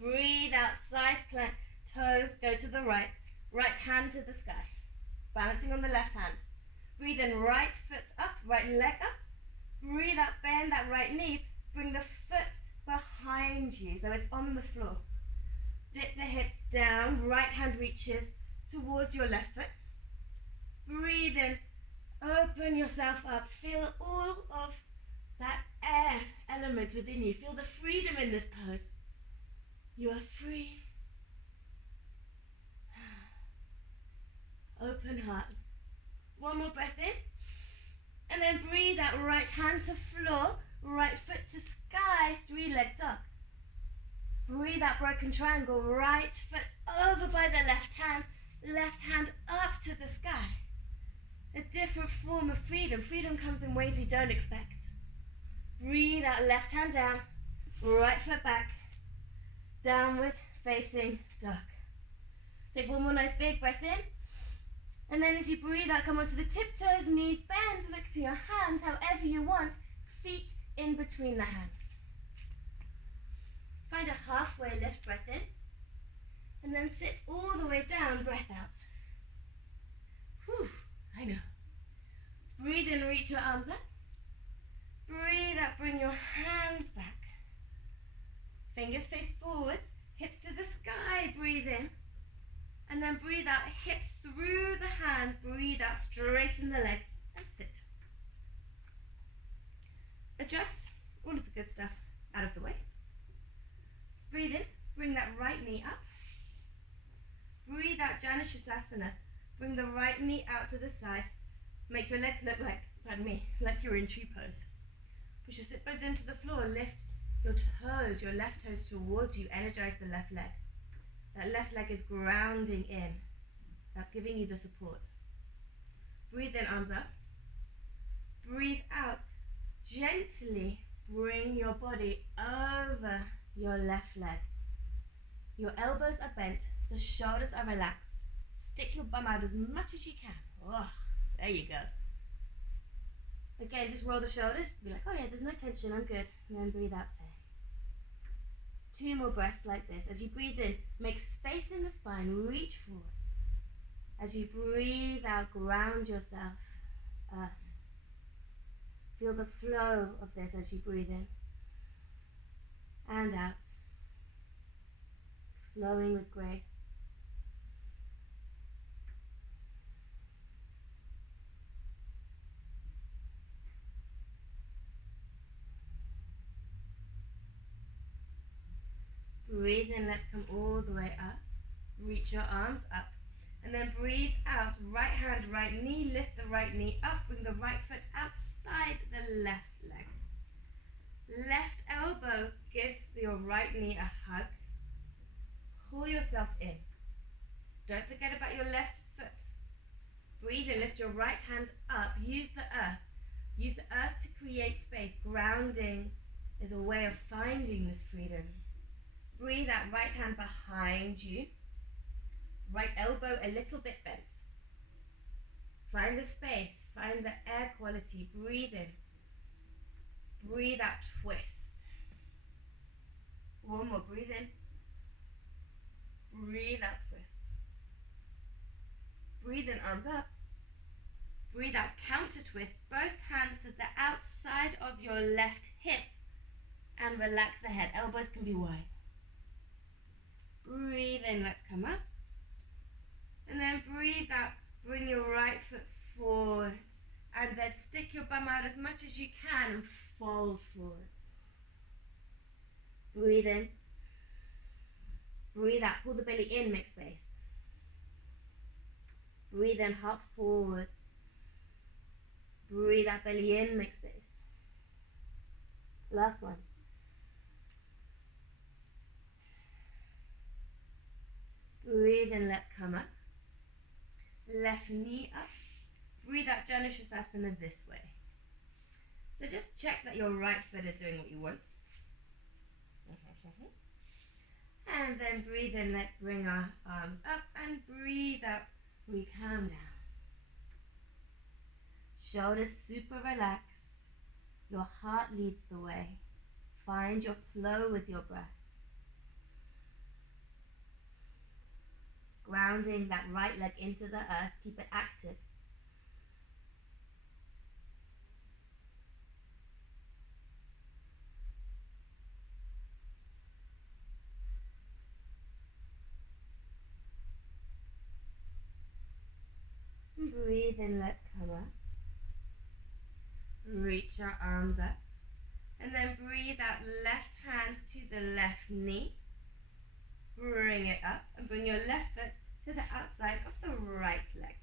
Breathe out, side plank. Toes go to the right. Right hand to the sky. Balancing on the left hand. Breathe in, right foot up, right leg up. Breathe out, bend that right knee. Bring the foot behind you so it's on the floor. Dip the hips down, right hand reaches towards your left foot. Breathe in, open yourself up. Feel all of that air element within you. Feel the freedom in this pose. You are free. Open heart. One more breath in. And then breathe out, right hand to floor, right foot to sky, three-leg dog. Breathe out, broken triangle, right foot over by the left hand up to the sky. A different form of freedom. Freedom comes in ways we don't expect. Breathe out, left hand down, right foot back, downward facing dog. Take one more nice big breath in. And then as you breathe out, come onto the tiptoes, knees bend, look to your hands however you want, feet in between the hands. Find a halfway lift, breath in, and then sit all the way down, breath out. Whew, I know. Breathe in, reach your arms up. Breathe out, bring your hands back. Fingers face forwards, hips to the sky, breathe in. And then breathe out, hips through the hands, breathe out, straighten the legs, and sit. Adjust all of the good stuff out of the way. Breathe in, bring that right knee up. Breathe out, Janu Sirsasana. Bring the right knee out to the side. Make your legs look like, like you're in tree pose. Push your sit bones into the floor, lift your toes, your left toes towards you, energize the left leg. That left leg is grounding in. That's giving you the support. Breathe in, arms up. Breathe out. Gently bring your body over your left leg. Your elbows are bent. The shoulders are relaxed. Stick your bum out as much as you can. Oh, there you go. Again, just roll the shoulders. Be like, oh yeah, there's no tension, I'm good. And then breathe out, stay. 2 more breaths like this. As you breathe in, make space in the spine, reach forward. As you breathe out, ground yourself, earth. Feel the flow of this as you breathe in and out, flowing with grace. Breathe in, let's come all the way up. Reach your arms up. And then breathe out, right hand, right knee, lift the right knee up, bring the right foot outside the left leg. Left elbow gives your right knee a hug. Pull yourself in. Don't forget about your left foot. Breathe in, lift your right hand up, use the earth. Use the earth to create space. Grounding is a way of finding this freedom. Breathe out, right hand behind you. Right elbow a little bit bent. Find the space, find the air quality. Breathe in. Breathe out, twist. One more, breathe in. Breathe out, twist. Breathe in, arms up. Breathe out, counter twist. Both hands to the outside of your left hip. And relax the head. Elbows can be wide. Breathe in, let's come up. And then breathe out, bring your right foot forwards. And then stick your bum out as much as you can and fold forwards. Breathe in. Breathe out, pull the belly in, make space. Breathe in, hop forwards. Breathe out, belly in, make space. Last one. Breathe in, let's come up. Left knee up. Breathe out, Janu Sirsasana this way. So just check that your right foot is doing what you want. And then breathe in, let's bring our arms up and breathe out. We calm down. Shoulders super relaxed. Your heart leads the way. find your flow with your breath. Grounding that right leg into the earth, keep it active. And breathe in, let's come up. Reach your arms up. And then breathe out, left hand to the left knee. Bring it up and bring your left foot to the outside of the right leg.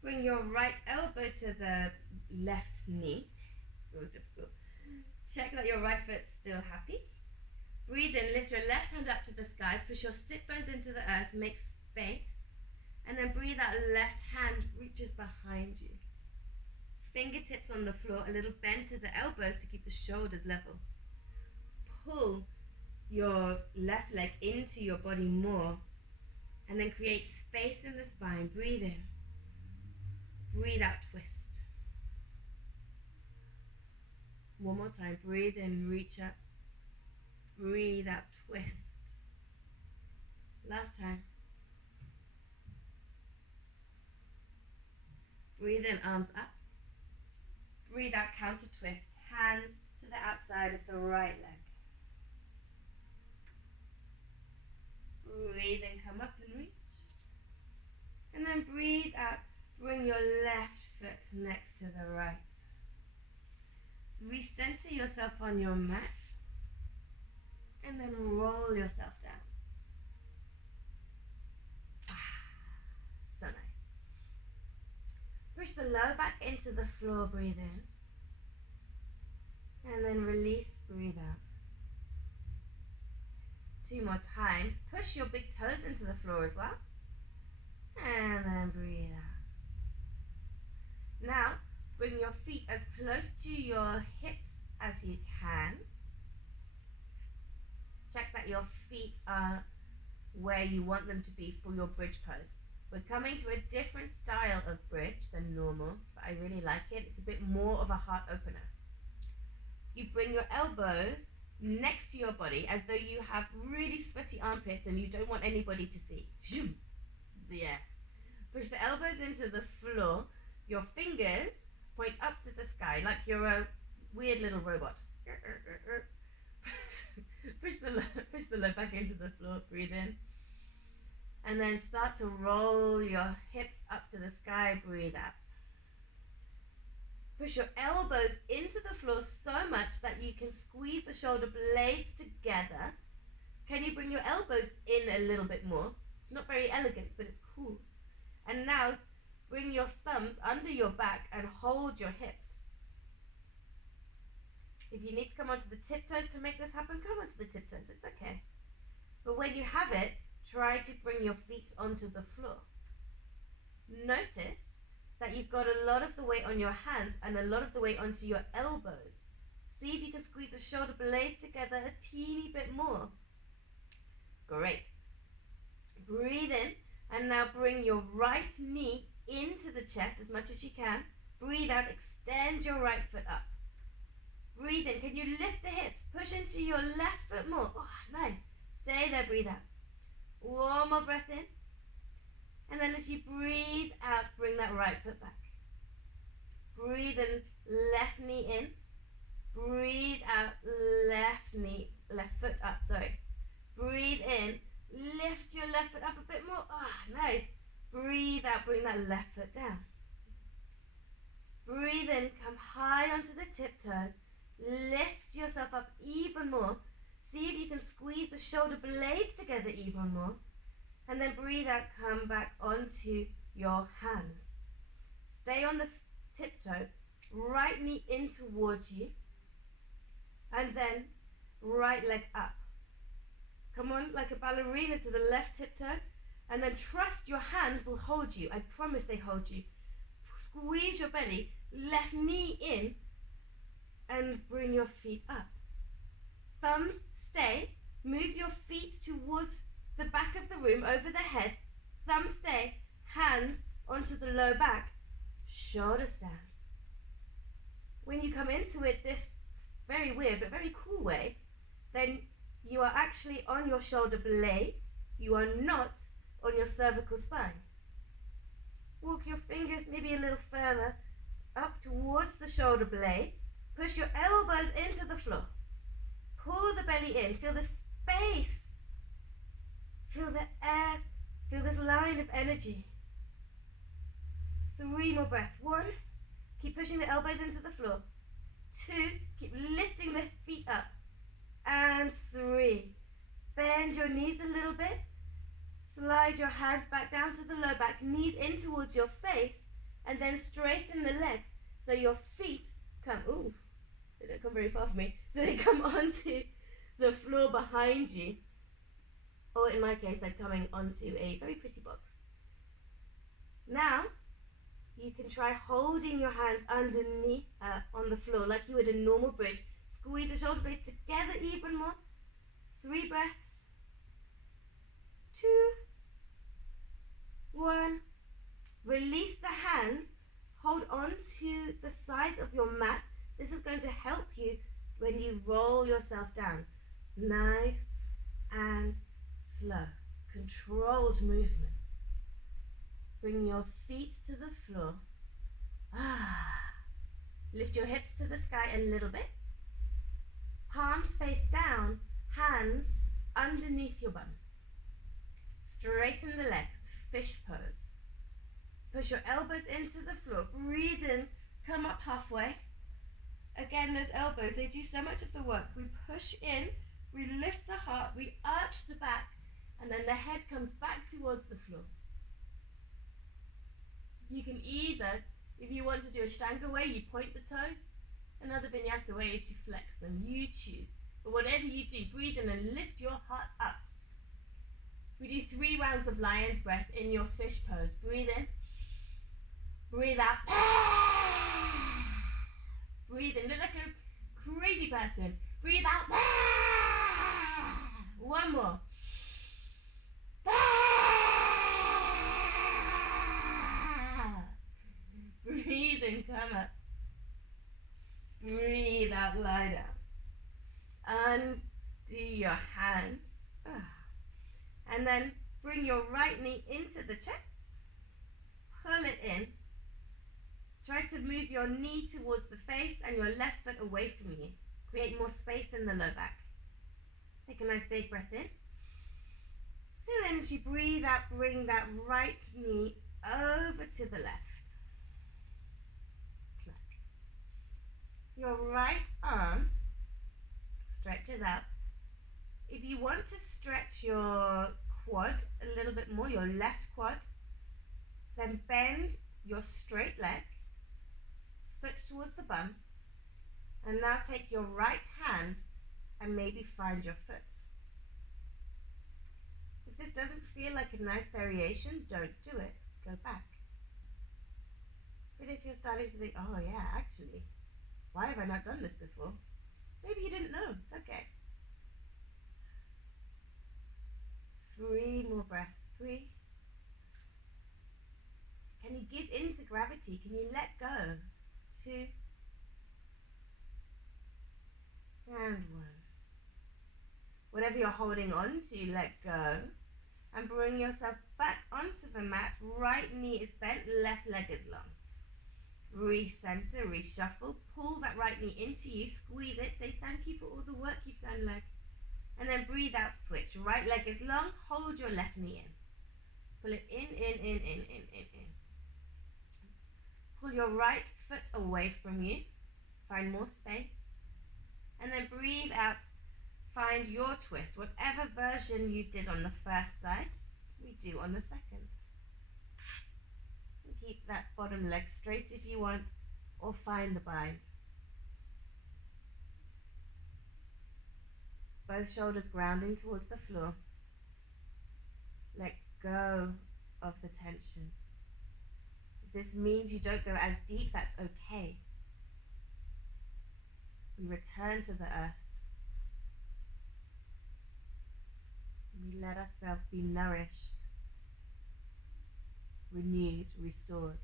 Bring your right elbow to the left knee. It's always difficult. Check that your right foot's still happy. Breathe in, lift your left hand up to the sky, push your sit bones into the earth, make space. And then breathe out, left hand reaches behind you. Fingertips on the floor, a little bend to the elbows to keep the shoulders level. Pull your left leg into your body more, and then create space in the spine. Breathe in. Breathe out, twist. One more time. Breathe in, reach up. Breathe out, twist. Last time. Breathe in, arms up. Breathe out, counter twist. Hands to the outside of the right leg. Breathe in, come up and reach. And then breathe out, bring your left foot next to the right. So recenter yourself on your mat. And then roll yourself down. So nice. Push the lower back into the floor, breathe in. And then release, breathe out. 2 more times. Push your big toes into the floor as well. And then breathe out. Now, bring your feet as close to your hips as you can. Check that your feet are where you want them to be for your bridge pose. We're coming to a different style of bridge than normal, but I really like it. It's a bit more of a heart opener. You bring your elbows next to your body as though you have really sweaty armpits and you don't want anybody to see. Yeah. Push the elbows into the floor. Your fingers point up to the sky like you're a weird little robot. Push the leg back into the floor. Breathe in. And then start to roll your hips up to the sky. Breathe out. Push your elbows into the floor so much that you can squeeze the shoulder blades together. Can you bring your elbows in a little bit more? It's not very elegant, but it's cool. And now bring your thumbs under your back and hold your hips. If you need to come onto the tiptoes to make this happen, come onto the tiptoes. It's okay. But when you have it, try to bring your feet onto the floor. Notice that you've got a lot of the weight on your hands and a lot of the weight onto your elbows. See if you can squeeze the shoulder blades together a teeny bit more. Great. Breathe in and now bring your right knee into the chest as much as you can. Breathe out, extend your right foot up. Breathe in. Can you lift the hips? Push into your left foot more. Oh, nice. Stay there, breathe out. One more breath in. And then as you breathe out, bring that right foot back. Breathe in, left knee in. Breathe out, left foot up, sorry. Breathe in, lift your left foot up a bit more. Ah, nice. Breathe out, bring that left foot down. Breathe in, come high onto the tiptoes. Lift yourself up even more. See if you can squeeze the shoulder blades together even more. And then breathe out, come back onto your hands. Stay on the tiptoes, right knee in towards you. And then right leg up. Come on, like a ballerina to the left tiptoe. And then trust your hands will hold you. I promise they hold you. Squeeze your belly, left knee in, and bring your feet up. Thumbs stay. Move your feet towards the back of the room, over the head. Thumbs stay. Hands onto the low back. Shoulder stand. When you come into it, this very weird but very cool way, then you are actually on your shoulder blades. You are not on your cervical spine. Walk your fingers maybe a little further up towards the shoulder blades. Push your elbows into the floor. Pull the belly in. Feel the space. Feel the air. Feel this line of energy. 3 more breaths. 1, keep pushing the elbows into the floor. 2, keep lifting the feet up. And 3, bend your knees a little bit. Slide your hands back down to the low back, knees in towards your face, and then straighten the legs so your feet come, they don't come very far from me, so they come onto the floor behind you, or in my case, they're coming onto a very pretty box. Now, you can try holding your hands underneath on the floor like you would a normal bridge. Squeeze the shoulder blades together even more. 3 breaths. 2, 1. Release the hands. Hold on to the sides of your mat. This is going to help you when you roll yourself down. Nice and slow. Controlled movements. Bring your feet to the floor. Lift your hips to the sky a little bit. Palms face down, hands underneath your bum. Straighten the legs, fish pose. Push your elbows into the floor. Breathe in, come up halfway. Again, those elbows, they do so much of the work. We push in, we lift the heart, we arch the back, and then the head comes back towards the floor. You can either, if you want to do Ashtanga way, you point the toes. Another vinyasa way is to flex them. You choose. But whatever you do, breathe in and lift your heart up. We do 3 rounds of lion's breath in your fish pose. Breathe in. Breathe out. Breathe in. Look like a crazy person. Breathe out. 1 more. Breathe in, come up. Breathe out, lie down. Undo your hands. And then bring your right knee into the chest. Pull it in. Try to move your knee towards the face and your left foot away from you. Create more space in the low back. Take a nice big breath in. And then as you breathe out, bring that right knee over to the left. Your right arm stretches out. If you want to stretch your quad a little bit more, your left quad, then bend your straight leg, foot towards the bum, and now take your right hand and maybe find your foot. If this doesn't feel like a nice variation, don't do it. Go back. But if you're starting to think, oh yeah, actually, why have I not done this before? Maybe you didn't know. It's okay. 3 more breaths. 3. Can you give in to gravity? Can you let go? 2. And 1. Whatever you're holding on to, let go. And bring yourself back onto the mat. Right knee is bent, left leg is long. Recenter, reshuffle, pull that right knee into you, squeeze it, say thank you for all the work you've done, leg. And then breathe out, switch. Right leg is long, hold your left knee in. Pull it in. Pull your right foot away from you, find more space. And then breathe out, find your twist. Whatever version you did on the first side, we do on the second. Keep that bottom leg straight if you want, or find the bind. Both shoulders grounding towards the floor. Let go of the tension. If this means you don't go as deep, that's okay. We return to the earth. We let ourselves be nourished, renewed, restored.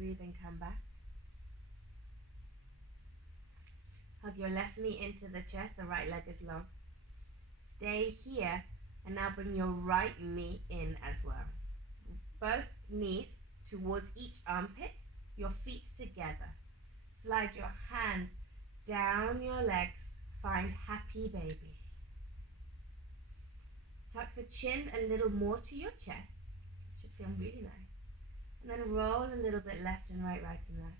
Breathe and come back. Hug your left knee into the chest, the right leg is long. Stay here, and now bring your right knee in as well. Both knees towards each armpit, your feet together. Slide your hands down your legs, find happy baby. Tuck the chin a little more to your chest. This should feel really nice. And then roll a little bit left and right, right and left.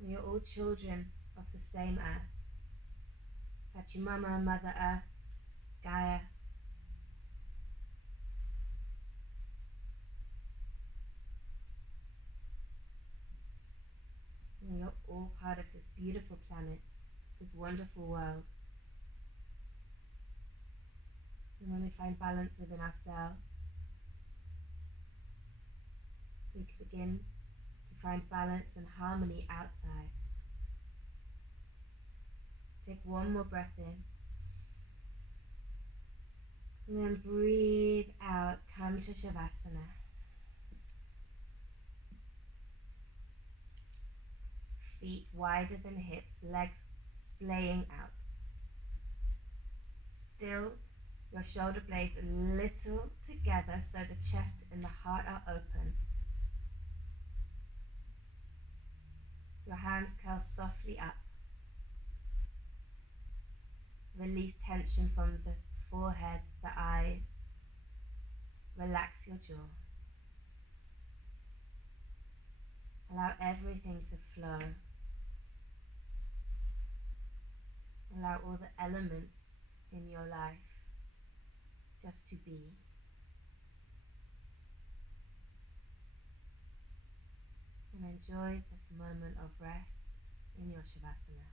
We are all children of the same earth. Pachamama, Mother Earth, Gaia. We are all part of this beautiful planet, this wonderful world. And when we find balance within ourselves, we can begin to find balance and harmony outside. Take one more breath in. And then breathe out, come to Shavasana. Feet wider than hips, legs splaying out. Still, your shoulder blades a little together so the chest and the heart are open. Your hands curl softly up. Release tension from the forehead, the eyes. Relax your jaw. Allow everything to flow. Allow all the elements in your life just to be. And enjoy this moment of rest in your Shavasana.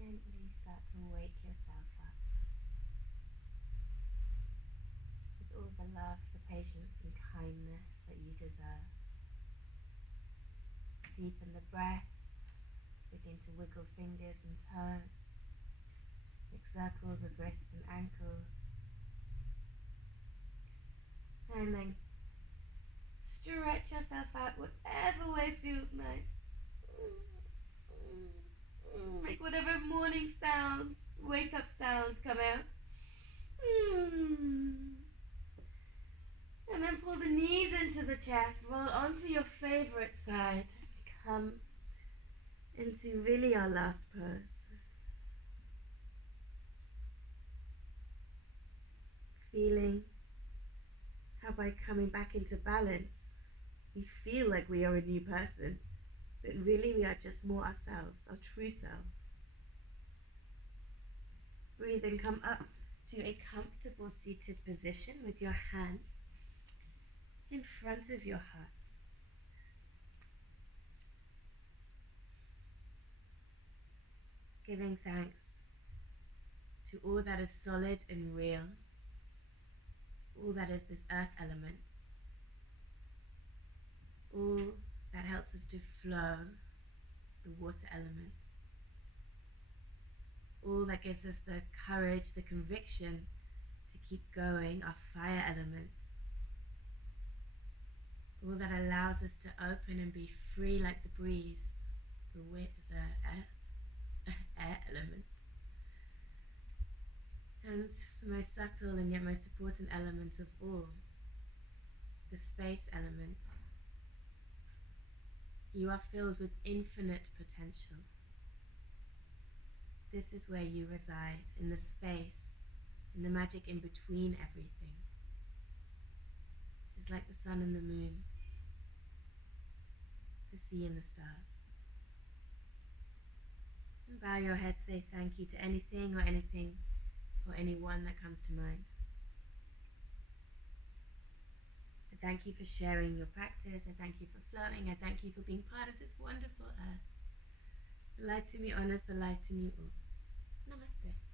Gently start to wake yourself up with all the love, the patience and kindness that you deserve. Deepen the breath, begin to wiggle fingers and toes, make circles with wrists and ankles, and then stretch yourself out whatever way feels nice. Make whatever morning sounds, wake up sounds come out. And then pull the knees into the chest, roll onto your favorite side. Come into really our last pose. Feeling how by coming back into balance, we feel like we are a new person. But really we are just more ourselves, our true self. Breathe and come up to a comfortable seated position with your hands in front of your heart. Giving thanks to all that is solid and real, all that is this earth element, all that helps us to flow, the water element, all that gives us the courage, the conviction to keep going, our fire element, all that allows us to open and be free like the breeze, the air element. And the most subtle and yet most important element of all, the space element. You are filled with infinite potential. This is where you reside, in the space, in the magic in between everything. Just like the sun and the moon, the sea and the stars. And bow your head, say thank you to anything or anyone that comes to mind. I thank you for sharing your practice. I thank you for flowing. I thank you for being part of this wonderful earth. The light in me honors the light in you all. Namaste.